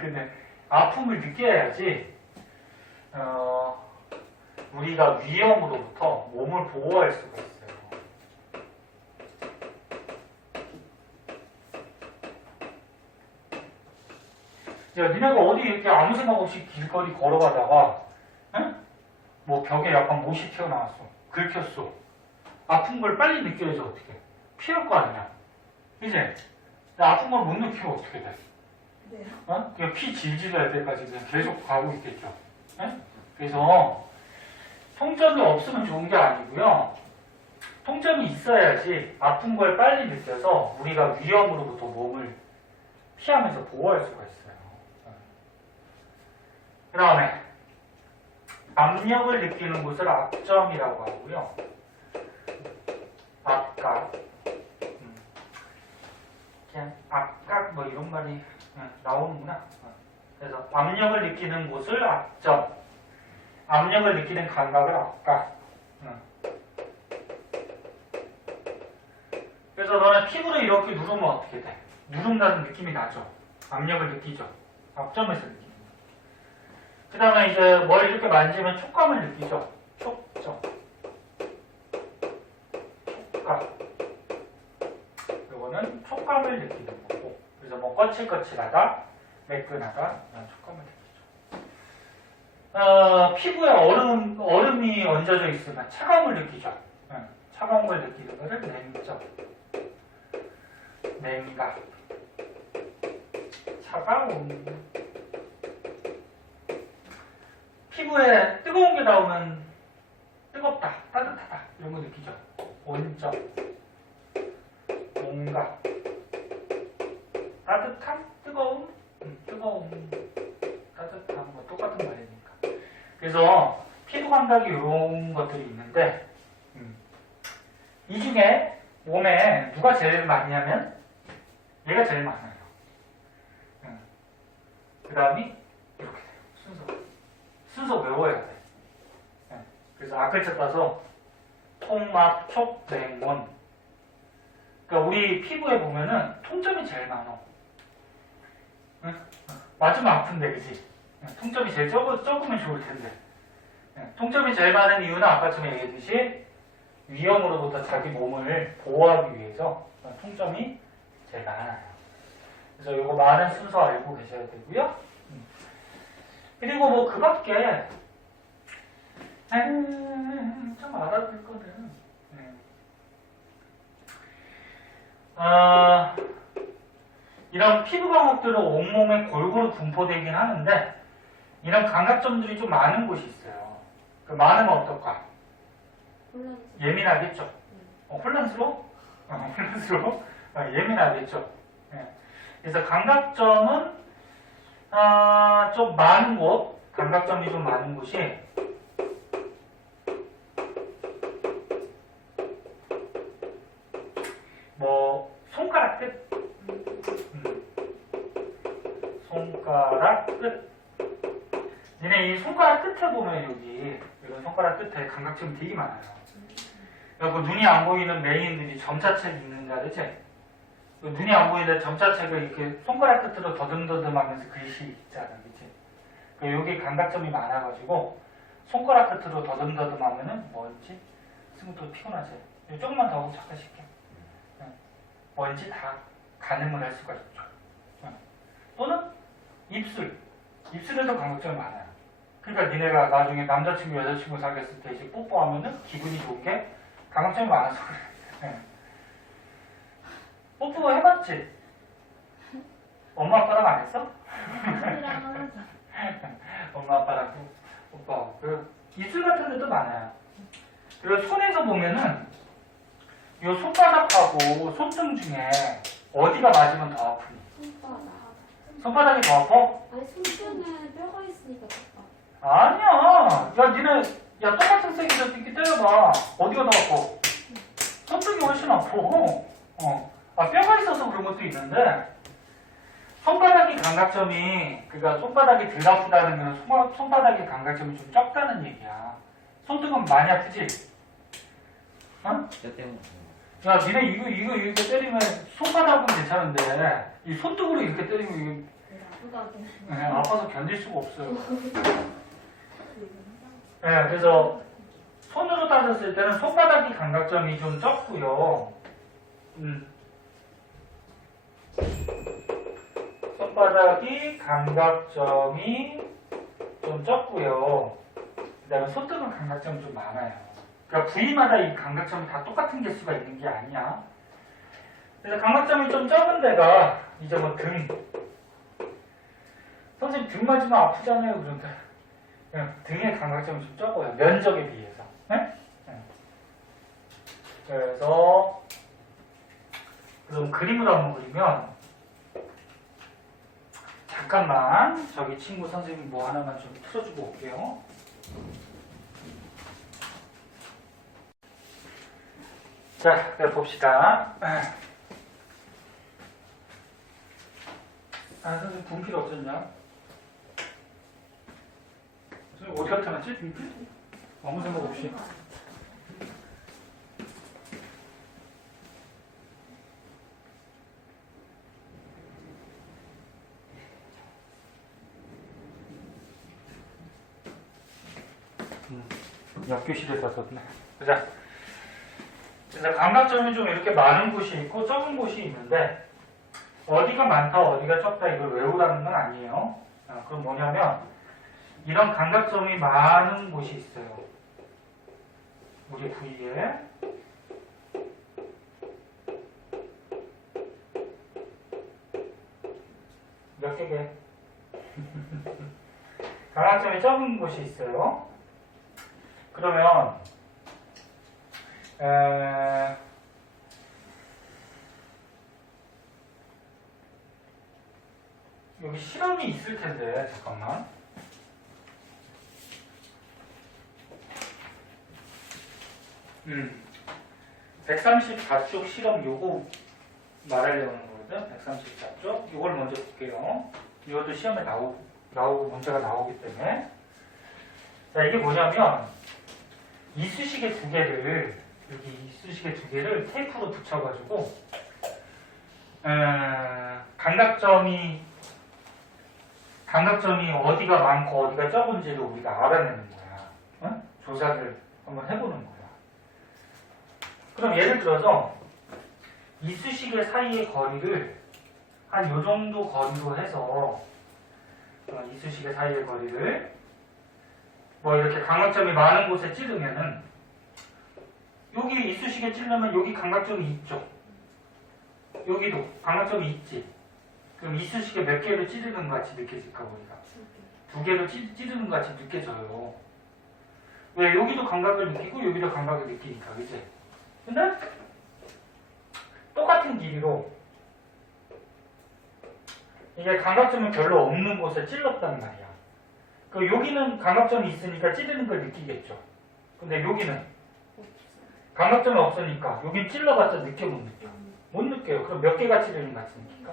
근데 아픔을 느껴야지 우리가 위험으로부터 몸을 보호할 수가 있어요. 야, 니네가 어디 이렇게 아무 생각 없이 길거리 걸어가다가 응? 뭐 벽에 약간 못이 튀어나왔어. 긁혔어. 아픈 걸 빨리 느껴야지 어떻게. 피할 거 아니야. 이제 아픈 걸 못 느끼면 어떻게 돼? 네. 그냥 피 질질 날 때까지 그냥 계속 가고 있겠죠. 응? 그래서 통점이 없으면 좋은 게 아니고요. 통점이 있어야지 아픈 걸 빨리 느껴서 우리가 위험으로부터 몸을 피하면서 보호할 수가 있어요. 그 다음에 압력을 느끼는 곳을 압점이라고 하고요. 압각, 그냥 압각 뭐 이런 말이 나오는구나. 그래서 압력을 느끼는 곳을 압점, 압력을 느끼는 감각을 압각. 그래서 너는 피부를 이렇게 누르면 어떻게 돼? 누른다는 느낌이 나죠. 압력을 느끼죠. 압점에서 느끼죠. 그 다음에 이제 뭘 이렇게 만지면 촉감을 느끼죠. 촉점. 촉감. 요거는 촉감을 느끼는 거고. 그래서 뭐 거칠거칠하다, 매끈하다, 이런 촉감을 느끼죠. 피부에 얼음이 얹어져 있으면 차가움을 느끼죠. 차가운 걸 느끼는 거를 냉점. 냉각. 차가움. 피부에 뜨거운 게 나오면 뜨겁다, 따뜻하다 이런 거 느끼죠. 온점, 온각, 따뜻함, 뜨거움, 뜨거움, 따뜻함 뭐 똑같은 말이니까. 그래서 피부 감각이 이런 것들이 있는데 이 중에 몸에 누가 제일 많냐면 얘가 제일 많아요. 그 다음이 이렇게 돼요. 순서 외워야 돼. 그래서 아클자 따서 통막, 촉, 냉원. 그러니까 우리 피부에 보면은 통점이 제일 많아. 맞으면 아픈데, 그지? 통점이 제일 적으면 좋을 텐데. 통점이 제일 많은 이유는 아까 전에 얘기했듯이 위험으로부터 자기 몸을 보호하기 위해서 통점이 제일 많아요. 그래서 이거 많은 순서 알고 계셔야 되고요. 그리고 뭐 그 밖에 좀 알아둘 거는 이런 피부 감각들은 온몸에 골고루 분포되긴 하는데 이런 감각점들이 좀 많은 곳이 있어요. 그 많으면 어떨까? 예민하겠죠? 혼란스러워? 혼란스러워? 예민하겠죠? 그래서 감각점은 좀 많은 곳, 감각점이 좀 많은 곳이 뭐 손가락 끝, 손가락 끝. 니네 이 손가락 끝에 보면 여기 이런 손가락 끝에 감각점이 되게 많아요. 그리고 눈이 안 보이는 메인들이 점자책 있는가 그치? 눈이 안 보이는데 점자책을 이렇게 손가락 끝으로 더듬더듬하면서 글씨 있잖아, 그치? 여기 감각점이 많아가지고 손가락 끝으로 더듬더듬하면은 뭔지 쓰면 또 피곤하지. 조금만 더 하고 잠깐 쉴게. 뭔지 다 가늠을 할 수가 있죠. 또는 입술에도 감각점이 많아요. 그러니까 니네가 나중에 남자친구 여자친구 사귀었을 때 이제 뽀뽀하면은 기분이 좋은 게 감각점이 많아서 그래. 뽀뽀 해봤지? 엄마 아빠랑 안 했어? 엄마 아빠랑 뽀뽀하고. 입술 같은 데도 많아요. 그리고 손에서 보면은 이 손바닥하고 손등 중에 어디가 맞으면 더 아프니? 손바닥이 더 아파? 아니 손등에 뼈가 있으니까 아파. 아니야. 야 니네 똑같은 색이서 이렇게 때려봐. 어디가 더 아파? 손등이 훨씬 아파. 뼈가 있어서 그런 것도 있는데 손바닥이 감각점이 그러니까 손바닥이 덜 아프다는 건 손바닥의 감각점이 좀 적다는 얘기야. 손등은 많이 아프지? 어? 뼈 때문에. 야, 니네 이거 이렇게 때리면 손바닥은 괜찮은데 이 손등으로 이렇게 때리면 이거 나보다 하긴 네, 아파서 견딜 수가 없어요. 네, 그래서 손으로 따졌을 때는 손바닥이 감각점이 좀 적고요. 손바닥이 감각점이 좀 적고요. 그다음에 손등은 감각점이 좀 많아요. 그러니까 부위마다 이 감각점이 다 똑같은 개수가 있는 게 아니야. 그래서 감각점이 좀 적은 데가 이제 뭐 등. 선생님 등 맞으면 아프잖아요. 그런데 등의 감각점이 좀 적어요. 면적에 비해서. 네? 그래서 그럼 그림을 한번 그리면 잠깐만 저기 친구 선생님 뭐 하나만 좀 틀어주고 올게요. 자, 봅시다. 선생님 분필 없었냐? 선생님 어디 갖다 놨지? 분필? 아무 생각 없이. 옆교실에다 뒀네. 자, 그래서 감각점이 좀 이렇게 많은 곳이 있고 적은 곳이 있는데 어디가 많다 어디가 적다 이걸 외우라는 건 아니에요. 그럼 뭐냐면 이런 감각점이 많은 곳이 있어요. 우리 부위에 몇 개게? 감각점이 적은 곳이 있어요. 그러면 여기 실험이 있을 텐데 잠깐만. 음. 134쪽 실험 요거 말하려는 거거든. 134쪽 요걸 먼저 볼게요. 이것도 시험에 나오고 문제가 나오기 때문에. 자, 이게 뭐냐면 이쑤시개 두 개를 여기 이쑤시개 두 개를 테이프로 붙여가지고 감각점이 어디가 많고 어디가 적은지를 우리가 알아내는 거야. 어? 조사를 한번 해보는 거야. 그럼 예를 들어서 이쑤시개 사이의 거리를 한 요 정도 거리로 해서 이쑤시개 사이의 거리를 뭐 이렇게 감각점이 많은 곳에 찌르면은 여기 이쑤시개 찌르면 여기 감각점이 있죠. 여기도 감각점이 있지. 그럼 이쑤시개 몇 개로 찌르는 것 같이 느껴질까 우리가? 두 개로 찌르는 것 같이 느껴져요. 왜? 여기도 감각을 느끼고 여기도 감각을 느끼니까, 그치? 근데 똑같은 길이로 이게 감각점이 별로 없는 곳에 찔렀단 말이야. 그 여기는 감각점이 있으니까 찌르는 걸 느끼겠죠. 근데 여기는 감각점이 없으니까 여긴 찔러봤자 느껴 못 느껴? 못 느껴요. 그럼 몇 개가 찌르는 것 같이 느낄까?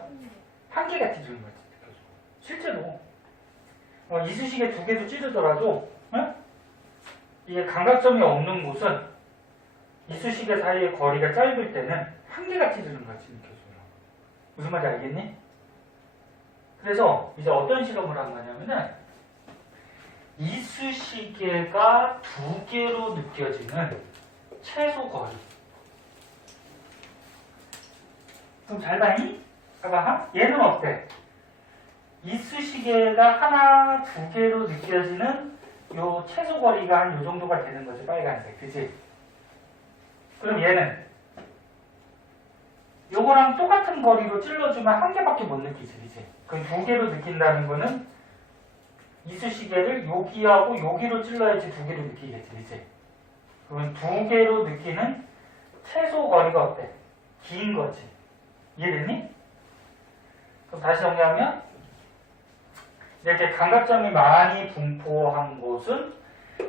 한 개가 찌르는 것 같이 느껴져. 실제로 이쑤시개 두 개도 찌르더라도 이게 감각점이 없는 곳은 이쑤시개 사이의 거리가 짧을 때는 한 개가 찌르는 것 같이 느껴져요. 무슨 말인지 알겠니? 그래서 이제 어떤 실험을 한 거냐면은 이쑤시개가 두 개로 느껴지는 최소 거리. 그럼 잘 봐니? 봐봐. 얘는 어때? 이쑤시개가 하나, 두 개로 느껴지는 요 최소 거리가 한 요 정도가 되는 거지, 빨간색. 그치? 그럼 얘는 요거랑 똑같은 거리로 찔러주면 한 개밖에 못 느끼지, 그치? 그럼 두 개로 느낀다는 거는 이쑤시개를 여기하고 여기로 찔러야지 두 개로 느끼겠지, 그치? 그러면 두 개로 느끼는 최소 거리가 어때? 긴 거지. 이해됐니? 그럼 다시 정리하면 이렇게 감각점이 많이 분포한 곳은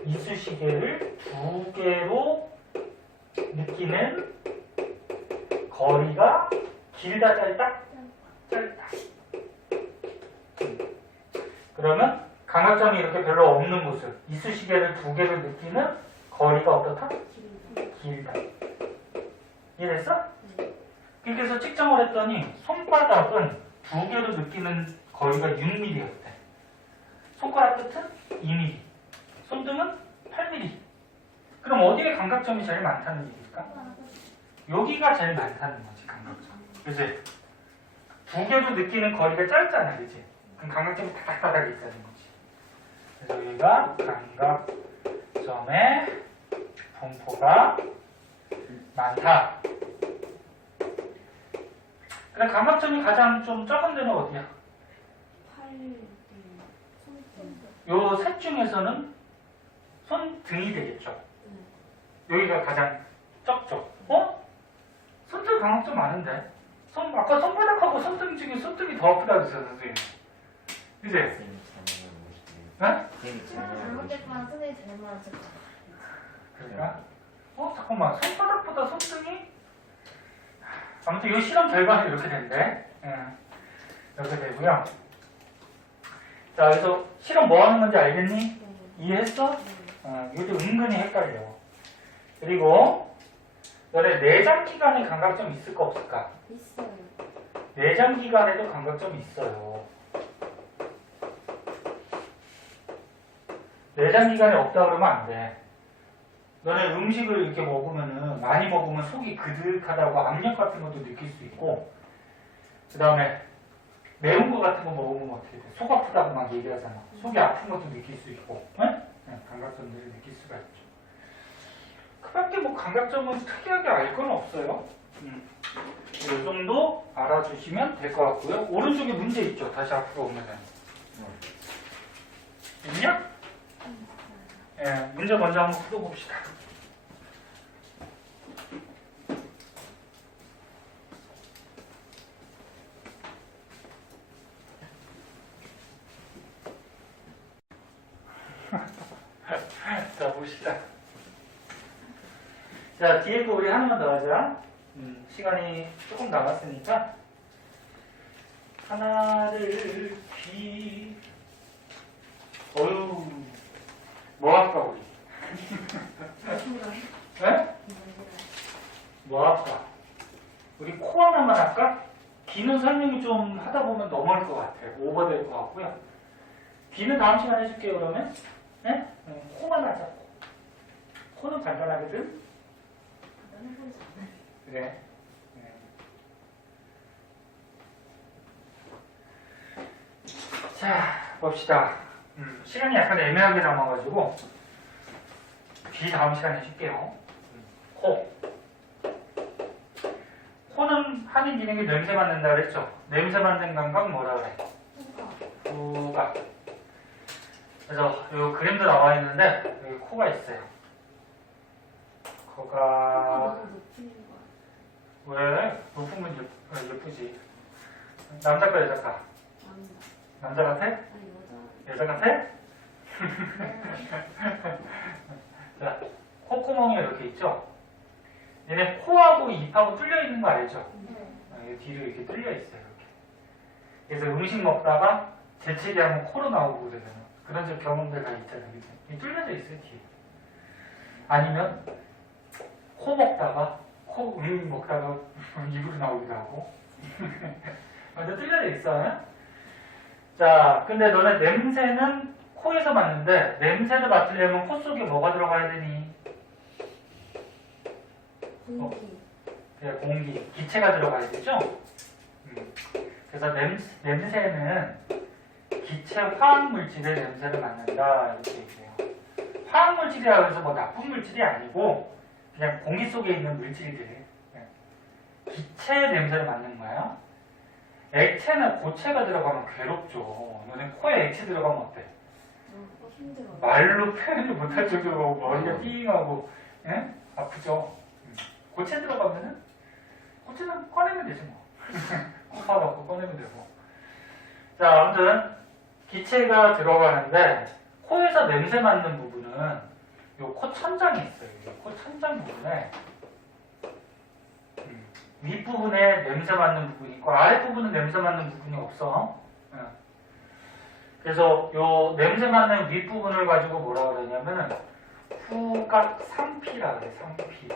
이쑤시개를 두 개로 느끼는 거리가 길다 짧다? 짧다. 그러면 감각점이 이렇게 별로 없는 곳을 이쑤시개를 두 개로 느끼는 거리가 어떻다? 길다. 이해됐어? 네. 그래서 측정을 했더니 손바닥은 두 개로 느끼는 거리가 6mm였대. 손가락 끝은 2mm, 손등은 8mm. 그럼 어디에 감각점이 제일 많다는 얘기일까? 여기가 제일 많다는 거지, 감각점. 그지? 두 개로 느끼는 거리가 짧잖아, 그지? 그럼 감각점이 다닥다닥 있다는 거지. 그래서 여기가 감각점의 분포가 많다. 그래, 감각점이 가장 좀 적은 데는 어디야? 팔, 손등. 요 셋 중에서는 손등이 되겠죠. 네. 여기가 가장 적죠. 어? 손등 감각점 많은데? 아까 손바닥하고 손등 중에 손등이 더 아프다 그랬어요, 선생님. 그지? 네? 시간 잘못됐거나 선생님이 제일 많았을 것 같아. 그러니까? 잠깐만. 손바닥보다 손등이? 아무튼 이 실험 결과는 이렇게 된대. 이렇게 되고요. 자, 그래서 실험 뭐 하는 건지 알겠니? 네. 이해했어? 네. 이것도 은근히 헷갈려. 그리고 너네 내장기관에 감각점 있을까 없을까? 있어요. 내장기관에도 감각점이 있어요. 내장기관에 없다 그러면 안 돼. 너네 음식을 이렇게 먹으면은 많이 먹으면 속이 그득하다고 압력 같은 것도 느낄 수 있고, 그 다음에 매운 거 같은 거 먹으면 어떻게 돼? 속 아프다고 막 얘기하잖아. 속이 아픈 것도 느낄 수 있고, 감각점들을 느낄 수가 있죠. 그밖에 뭐 감각점은 특이하게 알 건 없어요. 이 정도 알아주시면 될 것 같고요. 오른쪽에 문제 있죠. 다시 앞으로 오면은. 있냐? 문제 먼저 한번 풀어봅시다. 자, 봅시다. 자, 뒤에 거 우리 하나만 더 하자. 시간이 조금 남았으니까. 하나를 어휴, 뭐 할까, 우리? 네? 뭐 할까? 우리 코 하나만 할까? 귀는 설명이 좀 하다 보면 넘어갈 것 같아요. 오버될 것 같고요. 귀는 다음 시간에 해줄게요, 그러면. 네? 코만 하자. 코는 간단하거든? 그래. 자, 봅시다. 시간이 약간 애매하게 남아가지고 귀 다음 시간에 해줄게요. 코. 코는 하는 기능이 냄새 맡는다 그랬죠? 냄새 맡는 감각 뭐라 그래? 후각. 그래서 이 그림도 나와 있는데 여기 코가 있어요. 코가 너무 높은 거 같아요. 왜? 높으면 예쁘지. 남자가 여자가? 남자. 남자 같아? 아니 여자. 여자 같아? 자, 콧구멍이 이렇게 있죠? 얘네 코하고 입하고 뚫려 있는 거 알죠? 여기 뒤로 이렇게 뚫려 있어요. 이렇게. 그래서 음식 먹다가 재채기 하면 코로 나오고 그러잖아. 그런 경험들 다 있잖아요. 그죠? 뚫려져 있어요, 뒤에. 아니면 코 먹다가 음식 먹다가 입으로 나오기도 하고. 완전 뚫려져 있어요. 자, 근데 너네 냄새는 코에서 맡는데 냄새를 맡으려면 코 속에 뭐가 들어가야 되니? 공기. 그래, 공기, 기체가 들어가야 되죠? 그래서 냄새는 기체 화학물질의 냄새를 맡는다 이렇게 얘기해요. 화학물질이라고 해서 뭐 나쁜 물질이 아니고 그냥 공기 속에 있는 물질들이 기체의 냄새를 맡는 거야. 액체나 고체가 들어가면 괴롭죠. 너네 코에 액체 들어가면 어때? 힘들어. 말로 표현을 못할 정도로 머리가 띵하고 아프죠. 고체 들어가면은 고체는 꺼내면 되지 뭐. 코 파갖고 꺼내면 되고. 자, 아무튼 기체가 들어가는데 코에서 냄새 맡는 부분은 요 코 천장이 있어요. 코 천장 부분에 윗부분에 냄새 맡는 부분이 있고 아랫부분은 냄새 맡는 부분이 없어. 그래서 요 냄새 맡는 윗부분을 가지고 뭐라 그러냐면은 후각 상피라 그래. 상피.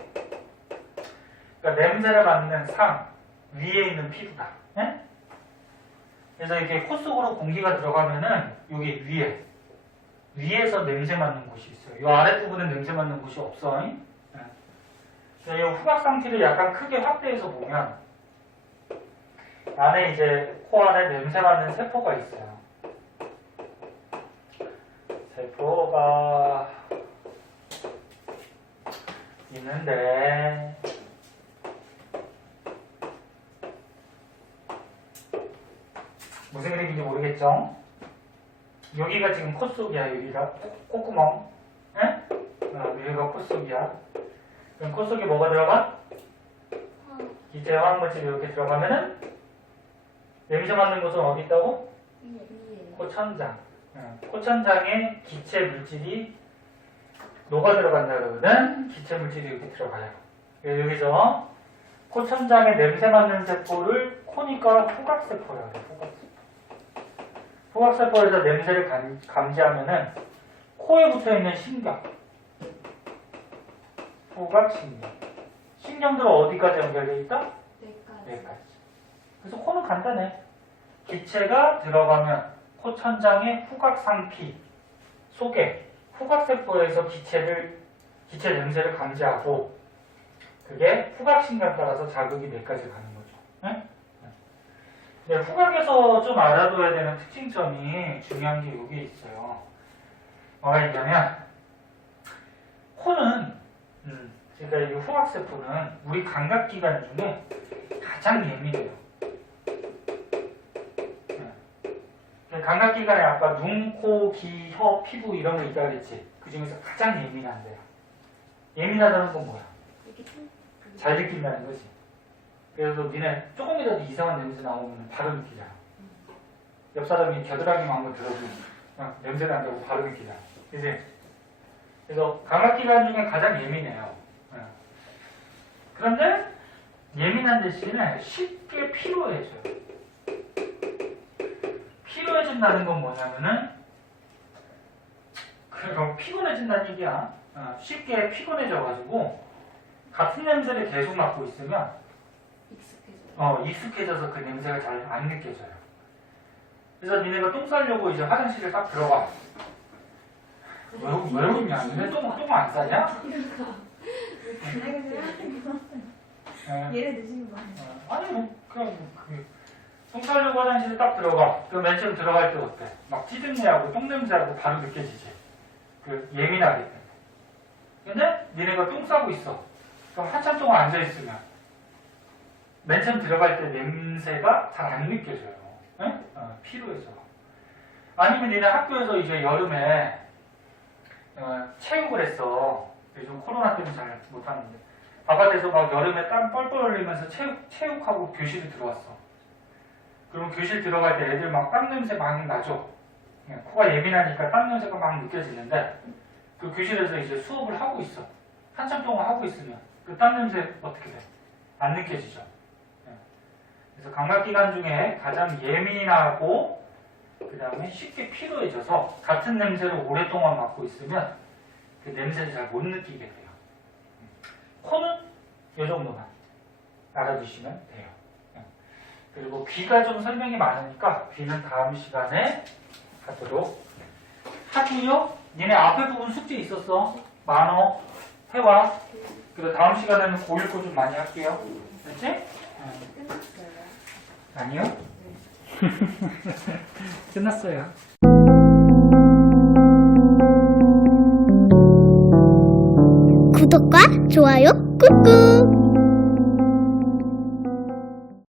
그러니까 냄새를 맡는 상 위에 있는 피부다. 예? 그래서 이렇게 코 속으로 공기가 들어가면은 여기 위에서 냄새 맡는 곳이 있어요. 이 아랫부분은 냄새 맡는 곳이 없어. 예? 이 후각 상태를 약간 크게 확대해서 보면 안에 이제 코 안에 냄새 맡는 세포가 있어요. 세포가 있는데 무슨 그림인지 모르겠죠? 여기가 지금 콧속이야. 여기가 콧구멍. 에? 여기가 콧속이야. 그럼 콧속에 뭐가 들어가? 기체 화학물질이 이렇게 들어가면은 냄새 맡는 곳은 어디 있다고? 위에. 코천장. 코천장에 기체 물질이 녹아 들어간다 그러거든. 기체 물질이 이렇게 들어가요. 여기서 코천장에 냄새 맡는 세포를 코니까 후각세포라고 해요. 후각세포. 후각세포에서 냄새를 감지하면은 코에 붙어 있는 신경. 후각신경. 신경들은 어디까지 연결되어 있다? 여기까지. 그래서 코는 간단해. 기체가 들어가면 코천장의 후각상피 속에 후각세포에서 기체 냄새를 감지하고 그게 후각신경 따라서 자극이 뇌까지 가는 거죠. 네? 네, 후각에서 좀 알아둬야 되는 특징점이 중요한 게 여기에 있어요. 뭐가 있냐면 코는 그러니까 이 후각세포는 우리 감각기관 중에 가장 예민해요. 감각기관에 아까 눈, 코, 귀, 혀, 피부 이런 거 있다 그랬지. 그 중에서 가장 예민한데요. 예민하다는 건 뭐야? 잘 느낀다는 거지. 그래서 니네 조금이라도 이상한 냄새 나오면 바로 느끼잖아. 옆 사람이 겨드랑이만 한번 들어도 냄새 난다고 바로 느끼잖아. 그지? 그래서 감각기관 중에 가장 예민해요. 그런데 예민한 대신에 쉽게 피로해져요. 피로해진다는 건 뭐냐면은 그럼 피곤해진다는 얘기야. 쉽게 피곤해져가지고 같은 냄새를 계속 맡고 있으면 익숙해져서 그 냄새가 잘 안 느껴져요. 그래서 니네가 똥 싸려고 이제 화장실에 딱 들어가. 왜 웃냐? 니네 똥 안 싸냐? 예를 드시는 거 아니에요? 아니 그냥 똥 싸려고 화장실에 딱 들어가. 그럼 맨 처음 들어갈 때 어때? 막 찌든내하고 똥냄새하고 바로 느껴지지. 그 예민하기 때문에. 근데 니네가 똥 싸고 있어. 그럼 한참 동안 앉아있으면 맨 처음 들어갈 때 냄새가 잘 안 느껴져요. 피로해서. 아니면 니네 학교에서 이제 여름에 체육을 했어. 요즘 코로나 때문에 잘 못하는데 바깥에서 막 여름에 땀 뻘뻘 흘리면서 체육하고 교실에 들어왔어. 그럼 교실 들어갈 때 애들 막 땀 냄새 많이 나죠. 코가 예민하니까 땀 냄새가 막 느껴지는데 그 교실에서 이제 수업을 하고 있어. 한참 동안 하고 있으면 그 땀 냄새 어떻게 돼? 안 느껴지죠. 그래서 감각기관 중에 가장 예민하고 그 다음에 쉽게 피로해져서 같은 냄새를 오랫동안 맡고 있으면 그 냄새를 잘 못 느끼게 돼요. 코는 이 정도만 알아두시면 돼요. 그리고 귀가 좀 설명이 많으니까 귀는 다음 시간에 하도록 하고요. 니네 앞에 부분 숙제 있었어. 만어, 회화. 그리고 다음 시간에는 고1고 좀 많이 할게요. 됐지? 끝났어요. 아니요? 끝났어요. 구독과 좋아요 꾹꾹.